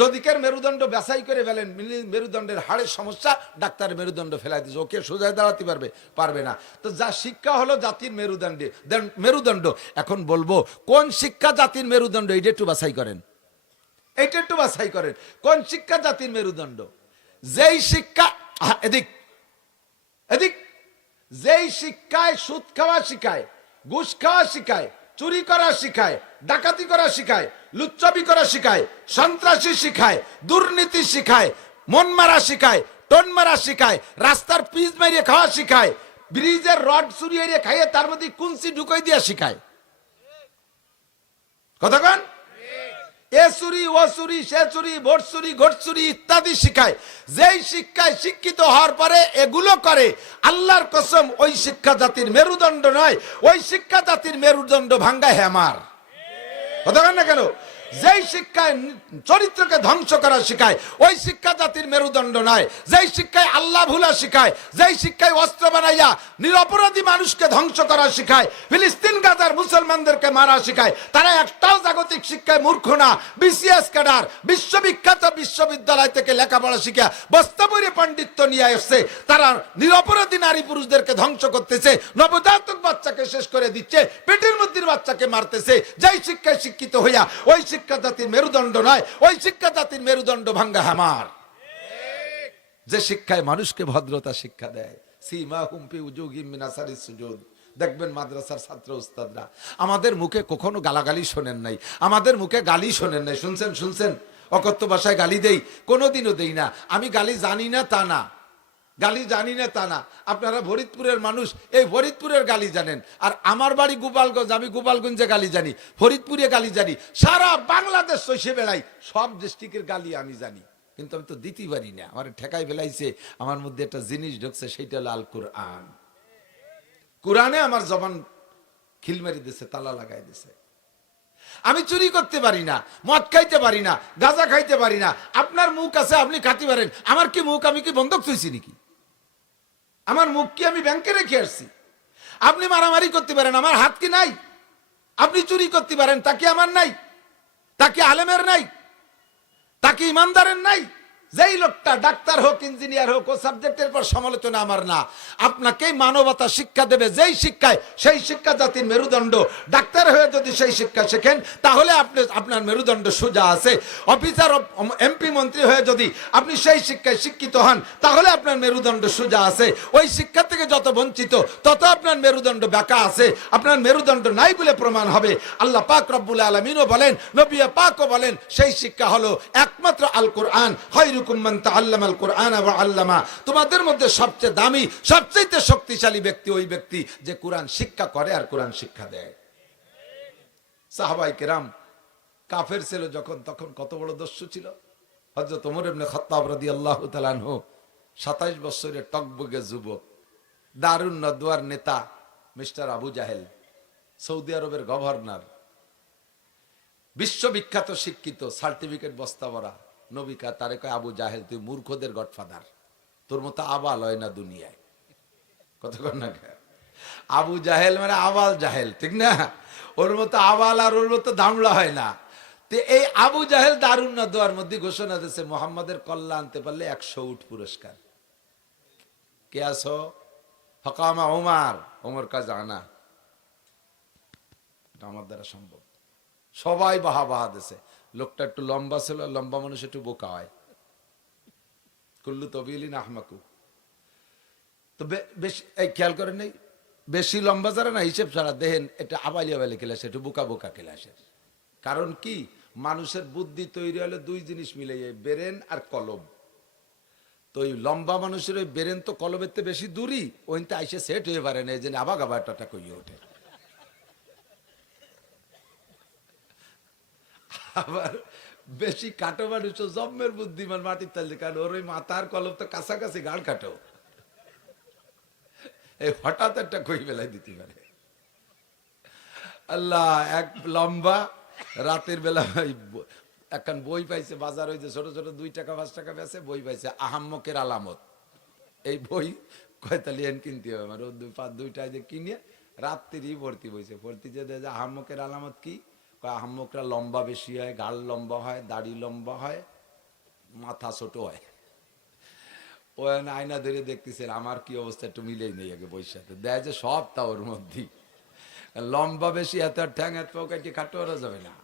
যদিকের মেরুদণ্ড বেসাই করে ফেলেন, মেরুদণ্ডের হাড়ের সমস্যা, ডাক্তার মেরুদণ্ড ফেলাই দিচ্ছে, ওকে সোজায় দাঁড়াতে পারবে? পারবে না। তো যা শিক্ষা হলো জাতির মেরুদণ্ড। এখন বলবো কোন শিক্ষা জাতির মেরুদণ্ড, এইটা একটু বাছাই করেন, এইটা একটু বাছাই করেন। কোন শিক্ষা জাতির মেরুদণ্ড? যেই শিক্ষা, এদিক এদিক, যেই শিক্ষায় সুদ খাওয়া শিখায়, ঘুষ খাওয়া শিখায়, চুরি করা শিখায়, ডাকাতি করা শিখায়, লুচ্চামি করা শিখায়, সন্ত্রাসী শিখায়, দুর্নীতি শিখায়, মন মারা শিখায়, টন মারা শিখায়, রাস্তার পিচ মারিয়ে খাওয়া শিখায়, ব্রিজের রড চুরিয়ে খাইয়ে তার মধ্যে কুঞ্চি ঢুকাই দিয়া শিখায়। কতক্ষণ? এ চুরি, ও চুরি, সে চুরি, ভোট চুরি, ঘোট চুরি ইত্যাদি শিখায়। যেই শিক্ষায় শিক্ষিত হওয়ার পরে এগুলো করে, আল্লাহর কসম ওই শিক্ষা জাতির মেরুদণ্ড নয়, ওই শিক্ষা জাতির মেরুদণ্ড ভাঙ্গা হ্যামার। কতক্ষণ না কেন? যেই শিক্ষায় চরিত্রকে ধ্বংস করা শিখায়, ওই শিক্ষা জাতির মেরুদণ্ড নয়। যেই শিক্ষায় আল্লাহ ভুলা শিখায়, যেই শিক্ষায় অস্ত্র বানাইয়া নিরপরাধী মানুষকে ধ্বংস করা শিখায়, ফিলিস্তিন গাজার মুসলমানদেরকে মারা শিখায়, তারা একটাও জাগতিক শিক্ষায় মূর্খ না। বিসিএস ক্যাডার, বিশ্ববিখ্যাত বিশ্ববিদ্যালয় থেকে লেখাপড়া শিখা বস্তাবরী পাণ্ডিত্য নিয়ে আসছে, তারা নিরপরাধী নারী পুরুষদেরকে ধ্বংস করতেছে, নবজাতক বাচ্চাকে শেষ করে দিচ্ছে, পেটের মধ্যে বাচ্চাকে মারতেছে। যেই শিক্ষায় শিক্ষিত হইয়া ওই শিক্ষা জাতির মেরুদণ্ড নয়, ওই শিক্ষা জাতির মেরুদণ্ড ভাঙ্গা হ্যামার। যে শিক্ষায় মানুষকে ভদ্রতা শিক্ষা দেয়, সীমাহুম ফি উজুহিহিম মিন আসারিস সুজুদ। দেখবেন মাদ্রাসার ছাত্র উস্তাদরা আমাদের মুখে কখনো গালাগালি শোনেন নাই, আমাদের মুখে গালি শোনেন নাই। শুনছেন? শুনছেন? অকথ্য ভাষায় গালি দেই? কোনোদিনও দেই না। আমি গালি জানি না তা না, গালি জানি না তা না। আপনারা ফরিদপুরের মানুষ, এই ফরিদপুরের গালি জানেন, আর আমার বাড়ি গোপালগঞ্জ, আমি গোপালগঞ্জে গালি জানি, ফরিদপুরে গালি জানি, সারা বাংলাদেশ চষে বেড়াই, সব ডিস্ট্রিক্টের গালি আমি জানি, কিন্তু আমি তো দিতে পারি না। আমার ঠেকাই ফেলাইছে, আমার মধ্যে একটা জিনিস ঢুকছে, সেইটা হলো আল কোরআন। কোরআনে আমার জবান খিল মেরে দিছে, তালা লাগাই দিছে। আমি চুরি করতে পারি না, মদ খাইতে পারি না, গাঁজা খাইতে পারি না। আপনার মুখ আছে, আপনি খাতে পারেন। আমার কি মুখ? আমি কি বন্ধক থইছি নাকি? আমার মুখ কি আমি ব্যাংকে রেখে আসছি? আপনি মারামারি করতে পারেন, আমার হাত কি নাই? আপনি চুরি করতে পারেন, তা কি আমার নাই? তা কি আলেমের নাই? তা কি ইমানদারের নাই? যেই লোকটা ডাক্তার হোক, ইঞ্জিনিয়ার হোক, ও সাবজেক্টের পর সমালোচনা আমার না। আপনাকে মানবতা শিক্ষা দেবে যেই শিক্ষায়, সেই শিক্ষা জাতির মেরুদণ্ড। ডাক্তার হয়ে যদি সেই শিক্ষা শেখেন, তাহলে আপনার মেরুদণ্ড সোজা আছে। অফিসার, এমপি, মন্ত্রী হয়ে যদি আপনি সেই শিক্ষায় শিক্ষিত হন, তাহলে আপনার মেরুদণ্ড সোজা আছে। ওই শিক্ষা থেকে যত বঞ্চিত, তত আপনার মেরুদণ্ড বাঁকা আছে। আপনার মেরুদণ্ড নাই বলে প্রমাণ হবে। আল্লাহ পাক রব্বুল আলামিনও বলেন, নবী পাকও বলেন, সেই শিক্ষা হলো একমাত্র আল কোরআন। খায়রুকুম মান তাআল্লামাল কুরআন ওয়া আল্লামা, তোমাদের মধ্যে সবচেয়ে দামি সবচেয়ে শক্তিশালী ব্যক্তি ওই ব্যক্তি যে কোরআন শিক্ষা করে আর কোরআন শিক্ষা দেয়। সাহাবায়ে কেরাম কাফের ছিল যখন, তখন কত বড় দস্যু ছিল। হযরত ওমর ইবনে খাত্তাব রাদিয়াল্লাহু তাআলা আনহু 27 বছরের টকবগে যুবক, দারুন নদওয়ার নেতা মিস্টার আবু জাহেল, সৌদি আরবের গভর্নর, বিশ্ববিখ্যাত শিক্ষিত, সার্টিফিকেট বস্তা ভরা, নবী কা তারে কয় আবু জাহেল তুই মূর্খদের গডফাদার, তোর মতো আবাল হয় না দুনিয়ায়। কতক্ষণ না আবু জাহেল মানে আবাল জাহেল, ঠিক না? ওর মতো আবাল আর ওর মতো দামড়া হয় না। তো এই আবু জাহেল দারুন নদওয়ার মধ্যে ঘোষণা দিয়েছে মুহাম্মাদের কল্লা আনতে পারলে 100 উট পুরস্কার। কে আসো? হকামা ওমর, ওমর কা জানা, আমার দ্বারা সম্ভব। সবাই বাহা বাহা দিছে। লোকটা একটু লম্বা ছিল, লম্বা মানুষ একটু বোকা হয়। কুল্লু তবিলিন আহমাকু। তো বেশি এই খেয়াল করেন নাই, বেশি লম্বা যারা না হিসেব ছাড়া দেখেন এটা আবালি আবালি ক্লাস, একটু বোকা বোকা ক্লাসের। কারণ কি, মানুষের বুদ্ধি তৈরি হলে দুই জিনিস মিলে যায়, ব্রেন আর কলম। তো ওই লম্বা মানুষের ওই ব্রেন তো কলমের তো বেশি দূরই, ওইতে আইসে সেট হয়ে পারে না, এই জন্য আবার আবার টাটা কইয়ে ওঠে। আবার বেশি কাটো মানুষ জন্মের বুদ্ধিমান মাটির তালে, কারণ ওর ওই মাথার কলম তো কাছাকাছি, গাল কাটো, এই হঠাৎ একটা কই বেলায় দিতে পারে। আল্লাহ, এক লম্বা রাতের বেলা একখান বই পাইছে বাজার, হয়েছে ছোট ছোট 2 টাকা 5 টাকা বেছে বই পাইছে, আহাম্মকের আলামত। এই বই কয়তালিয়ান কিনতে হবে, আমার 2টা কিনে রাত্রি ভর্তি বইছে, ভর্তি যে আহাম্মকের আলামত কি, আহাম্মকরা লম্বা বেশি হয়, গাল লম্বা হয়, দাড়ি লম্বা হয়, মাথা ছোট হয়। ও আয়না ধরে দেখতেছেন আমার কি অবস্থা, একটু মিলেই নেই আগে বইয়ের সাথে, দেয় যে সব তা ওর মধ্যেই। লম্বা বেশি এত ঠ্যাং এত কাটি খাটো ওরা যাবে না,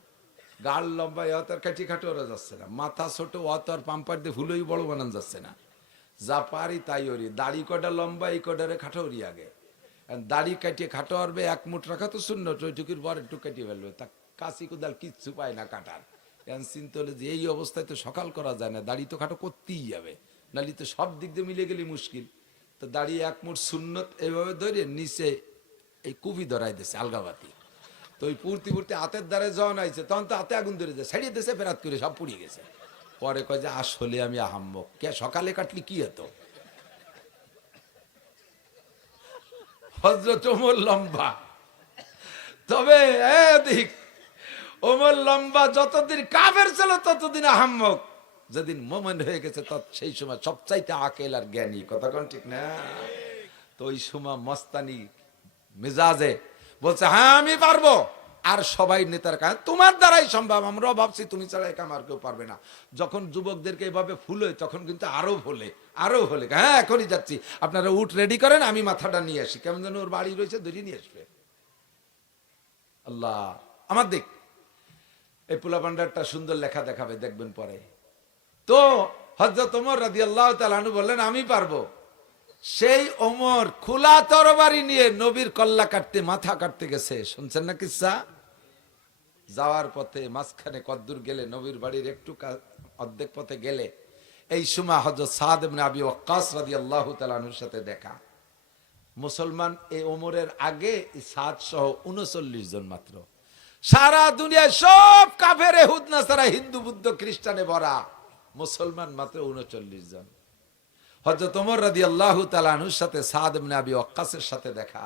গাল লম্বা এত কাটি খাটো ওরা যাচ্ছে না, মাথা ছোট অত আর পাম্পার দিয়ে ফুলই বড় বানান যাচ্ছে না, যা পারি তাই ওরি। দাড়ি কটা লম্বা, এই কটারে খাটো ওরি আগে, দাড়ি কাটিয়ে খাটো আরবে, 1 মুঠ রাখা তো শূন্য, টুকির পর একটু কাটিয়ে ফেলবে, তা কাশি কোদাল কিচ্ছু পায় না কাটার। চিন্তা হলে যে এই অবস্থায় তো সকাল করা যায় না, দাড়ি তো খাটো করতেই যাবে, নালি তো সব দিক দিয়ে মিলে গেলে মুশকিল। তো দাঁড়িয়ে 1 মুঠ সুন্নত এইভাবে ধরে নিচে এই কুবি ধরাই দিয়েছে আলগাবাতি। তো ওই পূর্তি হাতের দ্বারে যখন আইছে তখন তো হাতে আগুন ধরে যায়, ছাড়িয়ে দিয়েছে, ফেরাত করে সব পুড়িয়ে গেছে। পরে কয় যে আসলে আমি আহাম্মক, কে সকালে কাটলি কি হতো। হযরত ওমর লম্বা, তবে দেখ ওমর লম্বা, যতদিন কাফের ছিল ততদিন আহাম্মক, যেদিন মোমেন হয়ে গেছে সেই সময় সবচাইতে আকেল আর জ্ঞানী। কথা কোন ঠিক না? তো ওই সময় মস্তানি মেজাজে বলছে হ্যাঁ আমি পারবো, আর সবাই নেতার কাছে তোমার দ্বারাই সম্ভব, আমরাও ভাবছি তুমি ছাড়া একা আর কেউ পারবে না। যখন যুবকদেরকে এভাবে ফুলে তখন কিন্তু আরো ফুলে, আরো ফুলে, হ্যাঁ এখনই যাচ্ছি, আপনারা উট রেডি করেন, আমি মাথাটা নিয়ে আসি, কেমন যেন ওর বাড়ি রয়েছে ধরে নিয়ে আসবে। আল্লাহ আমার দিক, এই পোলা পান্ডারটা সুন্দর লেখা দেখাবে, দেখবেন পরে। তো হযরত ওমর রাদিয়াল্লাহু তাআলা আনহু বললেন আমি পারবো। সেই ওমর খোলা তরবারি নিয়ে নবীর কল্লা কাটতে, মাথা কাটতে গেছে, শুনছেন না কিসসা? যাওয়ার পথে মাঝখানে কদ্দুর গেলে, নবীর বাড়ির একটু অর্ধেক পথে গেলে, এই সময় হযরত সাদ ইবনে আবি ওয়াক্কাস রাদিয়াল্লাহু তাআলা আনহুর সাথে দেখা। মুসলমান এই ওমরের আগে সাদ সহ 39 জন মাত্র, সারা দুনিয়ায় সব কাফের ইহুদ নাসারা, হিন্দু বুদ্ধ খ্রিস্টানে ভরা, মুসলমান মাত্র 39 জন। হযরত ওমর রাদিয়াল্লাহু তাআলা আনহুর সাথে সাদ ইবনে আবি ওয়াক্কাসের সাথে দেখা।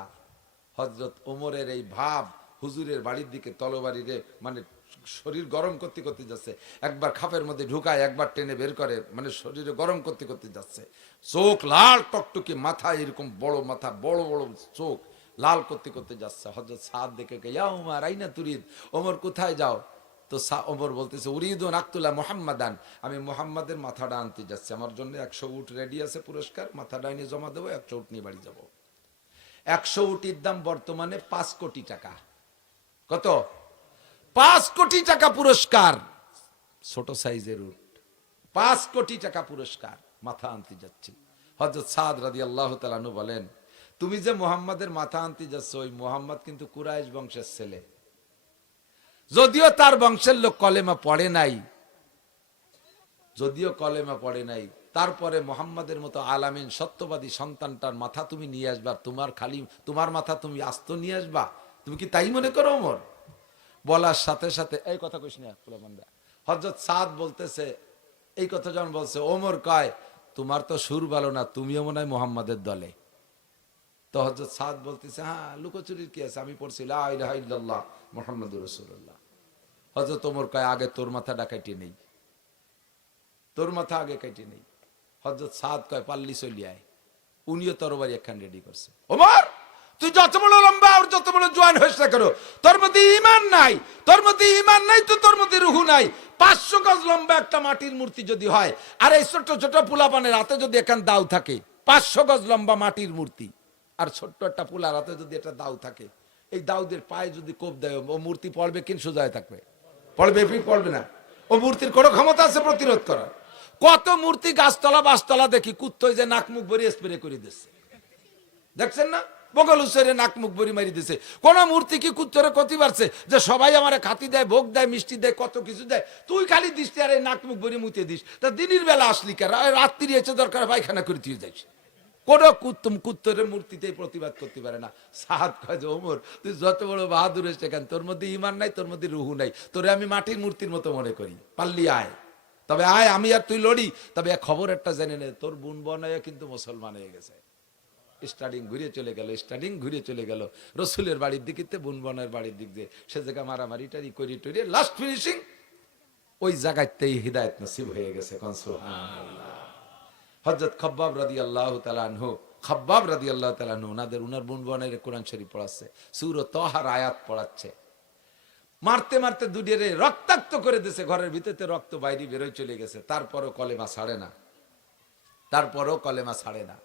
হযরত ওমরের এই ভাব, হুজুরের বাড়ির দিকে তলবাড়িরে, মানে শরীর গরম করতে করতে যাচ্ছে, একবার খাপের মধ্যে ঢুকায়, একবার টেনে বের করে, মানে শরীরে গরম করতে করতে যাচ্ছে, চোখ লাল টকটকে, মাথা এরকম বড় মাথা, বড় বড় চোখ, লাল করতে করতে যাচ্ছে। হযরত সাদ দেখে ইয়া উমর আইনা তুরিদ, ওমর কোথায় যাও? তো ওমর বলতেছে উরিদুন আক্তুলা মুহাম্মাদান, আমি মুহাম্মাদের মাথাটা আনতে যাচ্ছি, আমার জন্য 100 উট রেডি আছে পুরস্কার, মাথাটা এনে জমা দেবো, 100 উট নিয়ে বাড়ি যাবো। 100 উটের দাম বর্তমানে 5 কোটি টাকা। কত? 5 কোটি টাকা পুরস্কার, ছোট সাইজের উট, 5 কোটি টাকা পুরস্কার, মাথা আনতে যাচ্ছি। হযরত সাদ রাদিয়াল্লাহু তাআলা আনহু বলেন তুমি যে মুহাম্মাদের মাথা আনতে যাচ্ছ, ওই মুহাম্মদ কিন্তু কুরাইশ বংশের ছেলে, যদিও তার বংশের লোক কলেমা পড়ে নাই, যদিও কলেমা পড়ে নাই, তারপরে মোহাম্মদের মতো আলামিন সত্যবাদী সন্তানটার মাথা তুমি নিয়ে আসবা, তোমার মাথা তুমি আস্ত নিয়ে আসবা? তুমি কি তাই মনে করো ওমর? বলার সাথে সাথে এই কথা কইস না হযরত সাদ বলতেছে, এই কথা যখন বলছে ওমর কয় তোমার তো সুর ভালো না, তুমিও মনে হয় মোহাম্মদের দলে। তো হযরত সাদ বলতেছে হ্যাঁ লুকোচুরির কি আছে, আমি পড়ছি লা ইলাহা ইল্লাল্লাহ মুহাম্মাদুর রাসূলুল্লাহ। হযরত ওমর কয় আগে তোর মাথাটা কাটি নেই, তোর মাথা আগে কাটি নেই। হযরত সাদ কয় পাল্লি চলি আয়। উনিও তরবারি একখান রেডি করছে। ওমর তুই যত বড় লম্বা আর যত বড় জোয়ান হইস না কেন, তোর মধ্যে ঈমান নাই, তোর মধ্যে ঈমান নাই তো তোর মধ্যে রূহ নাই। 500 গজ লম্বা একটা মাটির মূর্তি যদি হয়, আর এই ছোট ছোট পোলাপানের হাতে যদি এখান দাও থাকে, 500 গজ লম্বা মাটির মূর্তি, আর ছোট্ট একটা পোলার হাতে যদি একটা দাও থাকে, এই দাউদের পায়ে যদি কোপ দেয়, ও মূর্তি পড়বে কিন সোজা হয়ে থাকবে? পড়বে কি পড়বে না? ও মূর্তির কোনো ক্ষমতা আছে প্রতিরোধ করার? কত মূর্তি গাছতলা বাসতলা দেখি কুত্তই যে নাক মুখ ভরি স্প্রে করে দিচ্ছে, দেখছেন না? বগল উসেরে নাক মুখ ভরি মারি দিছে। কোন মূর্তি কি কুত্তরে ক্ষতি পারছে যে সবাই আমারে খাতি দেয়, ভোগ দেয়, মিষ্টি দেয়, কত কিছু দেয়, তুই খালি দিস আর এই নাক মুখ ভরি মুতে দিস? তা দিনের বেলা আসলি কার, রাত্রি এসে দরকার পায়খানা করে তুই যাইস। কোন কুত্তরের মূর্তিতে প্রতিবাদ করতে পারে না। সাদ কয় যে ওমর তুই যত বড় বাহাদুর এসে কেন, তোর মধ্যে ঈমান নাই, তোর মধ্যে রূহ নাই, তোরে আমি মাটির মূর্তির মতো মনে করি। পারলি আয়, তবে আয়, আমি আর তুই লড়ি। তবে খবর একটা জেনে নে, তোর বোন বনায় কিন্তু মুসলমান হয়ে গেছে। স্টার্টিং ঘুরে চলে গেল, স্টার্টিং ঘুরে চলে গেল রসুলের বাড়ির দিকে, বোন বনের বাড়ির দিক দিয়ে। সে জায়গা মারামারি টারি করি টরি, লাস্ট ফিনিশিং ওই জায়গাতেই হিদায়াত নসিব হয়ে গেছে। হযরত খাব্বাব রাদিয়াল্লাহু তাআলা আনহু, খাব্বাব রাদিয়াল্লাহু তাআলা আনহু ওনার বোন বনের কোরআন শরীফ পড়াচ্ছে, সূরা তাহার আয়াত পড়াচ্ছে। মারতে মারতে দুডিরে রক্তাক্ত করে দিয়েছে, ঘরের ভিতরে রক্ত বাইরে বেরোয় চলে গেছে। তারপরও কলেমা ছাড়ে না, তারপরও কলেমা ছাড়ে না।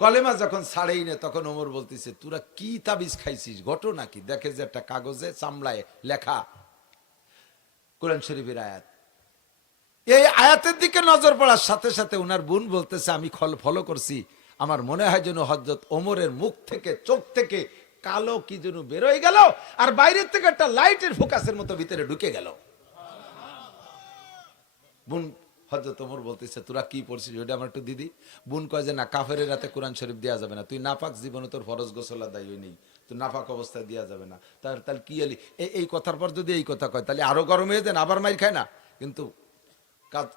কলেমা যখন ছাড়েই না, তখন ওমর বলতেছে তোরা কি তাবিজ খাইছিস, ঘটনা কি? দেখে যে একটা কাগজে চামড়ায় লেখা কোরআন শরীফের আয়াত। এই আয়াতের দিকে নজর পড়ার সাথে সাথে উনার বোন বলতেছে আমি ফলো করছি, আমার মনে হয় যেন হযরত ওমরের মুখ থেকে, চোখ থেকে কালো কি যেন বেরোয় গেল, আর বাইরের থেকে একটা লাইটের ফোকাসের মতো ভিতরে ঢুকে গেল। বোন হযরত ওমর বলতেছে তোরা কি পড়ছিস ওটা আমার একটু দিদি। বোন কয় যে না, কাফেরের রাতে কোরআন শরীফ দেওয়া যাবে না, তুই নাপাক জীবনে তোর ফরজ গোসল আদায় নেই, তুই নাপাক অবস্থায় দেওয়া যাবে না। তাহলে কি আলি এই কথার পর যদি এই কথা কয়, তাহলে আরো গরম হয়ে যান, আবার মাইর খায় না? কিন্তু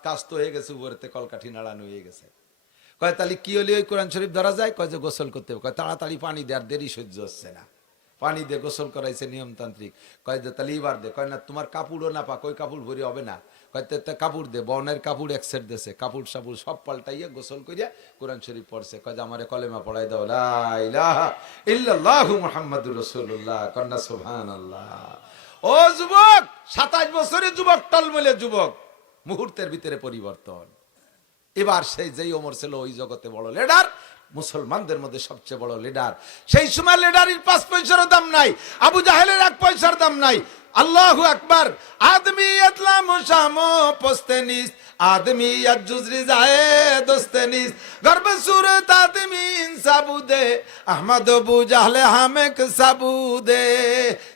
কাজ তো হয়ে গেছে, উপরেতে কলকাঠি নাড়ানো হয়ে গেছে। কয় তাহলে কি হলে ওই কোরআন শরীফ ধরা যায়? কয় যে গোসল করতে হবে। কয় তাড়াতাড়ি পানি দেওয়ার দেরি সহ্য হচ্ছে না, পানি দিয়ে গোসল করাইছে নিয়মতান্ত্রিক। কয় যে তাহলে এবার দে। কয় না তোমার কাপড়ও না পাক, ওই কাপড় ভরি হবে না। কয় কাপড় দে, বনের কাপড় এক সেট দেশে, কাপড় সাপুড় সব পাল্টাইয়া গোসল করিয়া কোরআন শরীফ পড়ছে। কয় যে আমারে কলেমা পড়াই দাও, লা ইলাহা ইল্লাল্লাহু মুহাম্মাদুর রাসূলুল্লাহ। কন্যা সুবহানাল্লাহ। ও যুবক, 27 বছরের যুবক, টলমলে যুবক, মুহূর্তের ভিতরে পরিবর্তন। এবার সেই যেই ওমর ছিল ওই জগতে বড় লিডার, মুসলমানদের মধ্যে সবচেয়ে বড় লিডার। সেই সময় লিডারের 5 পয়সারও দাম নাই, আবু জাহেলের 1 পয়সার দাম নাই। আল্লাহু আকবার। আদমিয়ত লা মুশামো পোস্তেনিস, আদমিয়ত জুজরি যায় দোস্তেনিস, গর্ব সুরত আদমি ইনসাবুদে, আহমদ আবু জাহলে হামেক সাবুদে।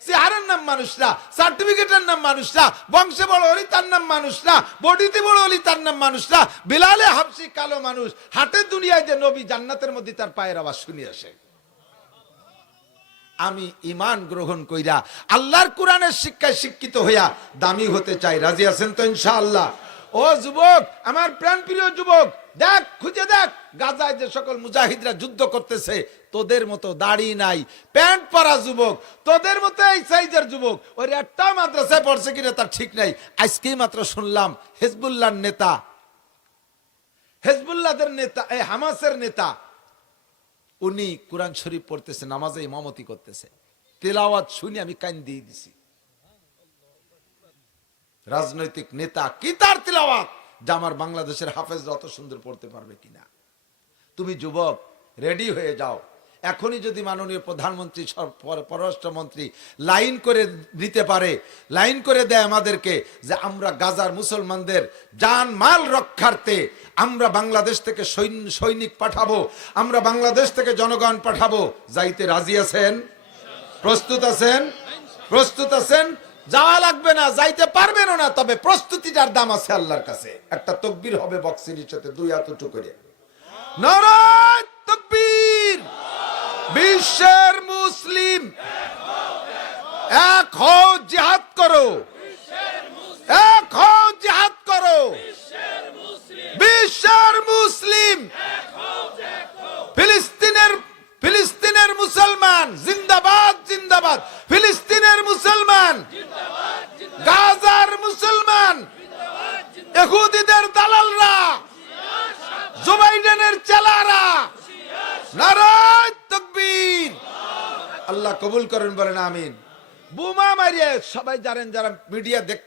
চেহারার নাম মানুষরা, সার্টিফিকেটের নাম মানুষরা, বংশে বড় হলি তার নাম মানুষরা, বডিতে বড় হলি তার নাম মানুষরা, বিলালে হাবশি কালো মানুষ, হাটের দুনিয়ায় যে নবী, জান্নাতের মধ্যে তার পায়ের আওয়াজ শুনি আসে। আমি ঈমান গ্রহণ কইরা আল্লাহর কোরআনের শিক্ষায় শিক্ষিত হইয়া দামি হতে চাই। রাজি আছেন তো ইনশাআল্লাহ? ও যুবক, আমার প্রাণপ্রিয় যুবক, দেখ, খুঁজে দেখ, গাজায় যে সকল মুজাহিদরা যুদ্ধ করতেছে, তোদের মতো দাড়ি নাই, প্যান্ট পরা যুবক, তোদের মতো এই সাইজের যুবক, ওর একটা মাদ্রাসায় পড়ছে কিনা তার ঠিক নাই। আজকেই মাত্র শুনলাম হিজবুল্লাহর নেতা, হিজবুল্লাহদের নেতা, এই হামাসের নেতা, উনি কোরআন শরীফ পড়তেছে, নামাজে ইমামতি করতেছে, তেলাওয়াত শুনি আমি কান দিয়ে দিছি। রাজনৈতিক নেতা কি তার তেলাওয়াত, যা আমার বাংলাদেশের হাফেজরা অত সুন্দর পড়তে পারবে কিনা? তুমি যুবক রেডি হয়ে যাও। এখনই যদি মাননীয় প্রধানমন্ত্রী, পররাষ্ট্রমন্ত্রী লাইন করে দিতে পারে, লাইন করে দেয় আমাদেরকে যে আমরা গাজার মুসলমানদের জান মাল রক্ষার্থে আমরা বাংলাদেশ থেকে সৈনিক পাঠাবো, আমরা বাংলাদেশ থেকে জনগণ পাঠাবো, যাইতে রাজি আছেন? প্রস্তুত আছেন? প্রস্তুত আছেন? যাওয়া লাগবে না, যাইতে পারবেনও না, তবে প্রস্তুতিটার দাম আছে আল্লাহর কাছে। একটা তাকবীর হবে বক্সির সাথে, দুই হাত উঁচু করে, নারায়ে তাকবীর। বিশ্বের মুসলিম এক হও, জিহাদ করো, এক হও, জিহাদ করো। বিশ্বের মুসলিম, ফিলিস্তিনের মুসলমান জিন্দাবাদ, জিন্দাবাদ। ফিলিস্তিনের মুসলমান, গাজার মুসলমান, ইহুদিদের দালালরা, জো বাইডেনের চেলারা, নারায়ে তাকবীর। আল্লাহ কবুল করেন, বলেন আমিন। বোমা মারিয়ে সবাই জানেন, যারা মিডিয়া দেখতে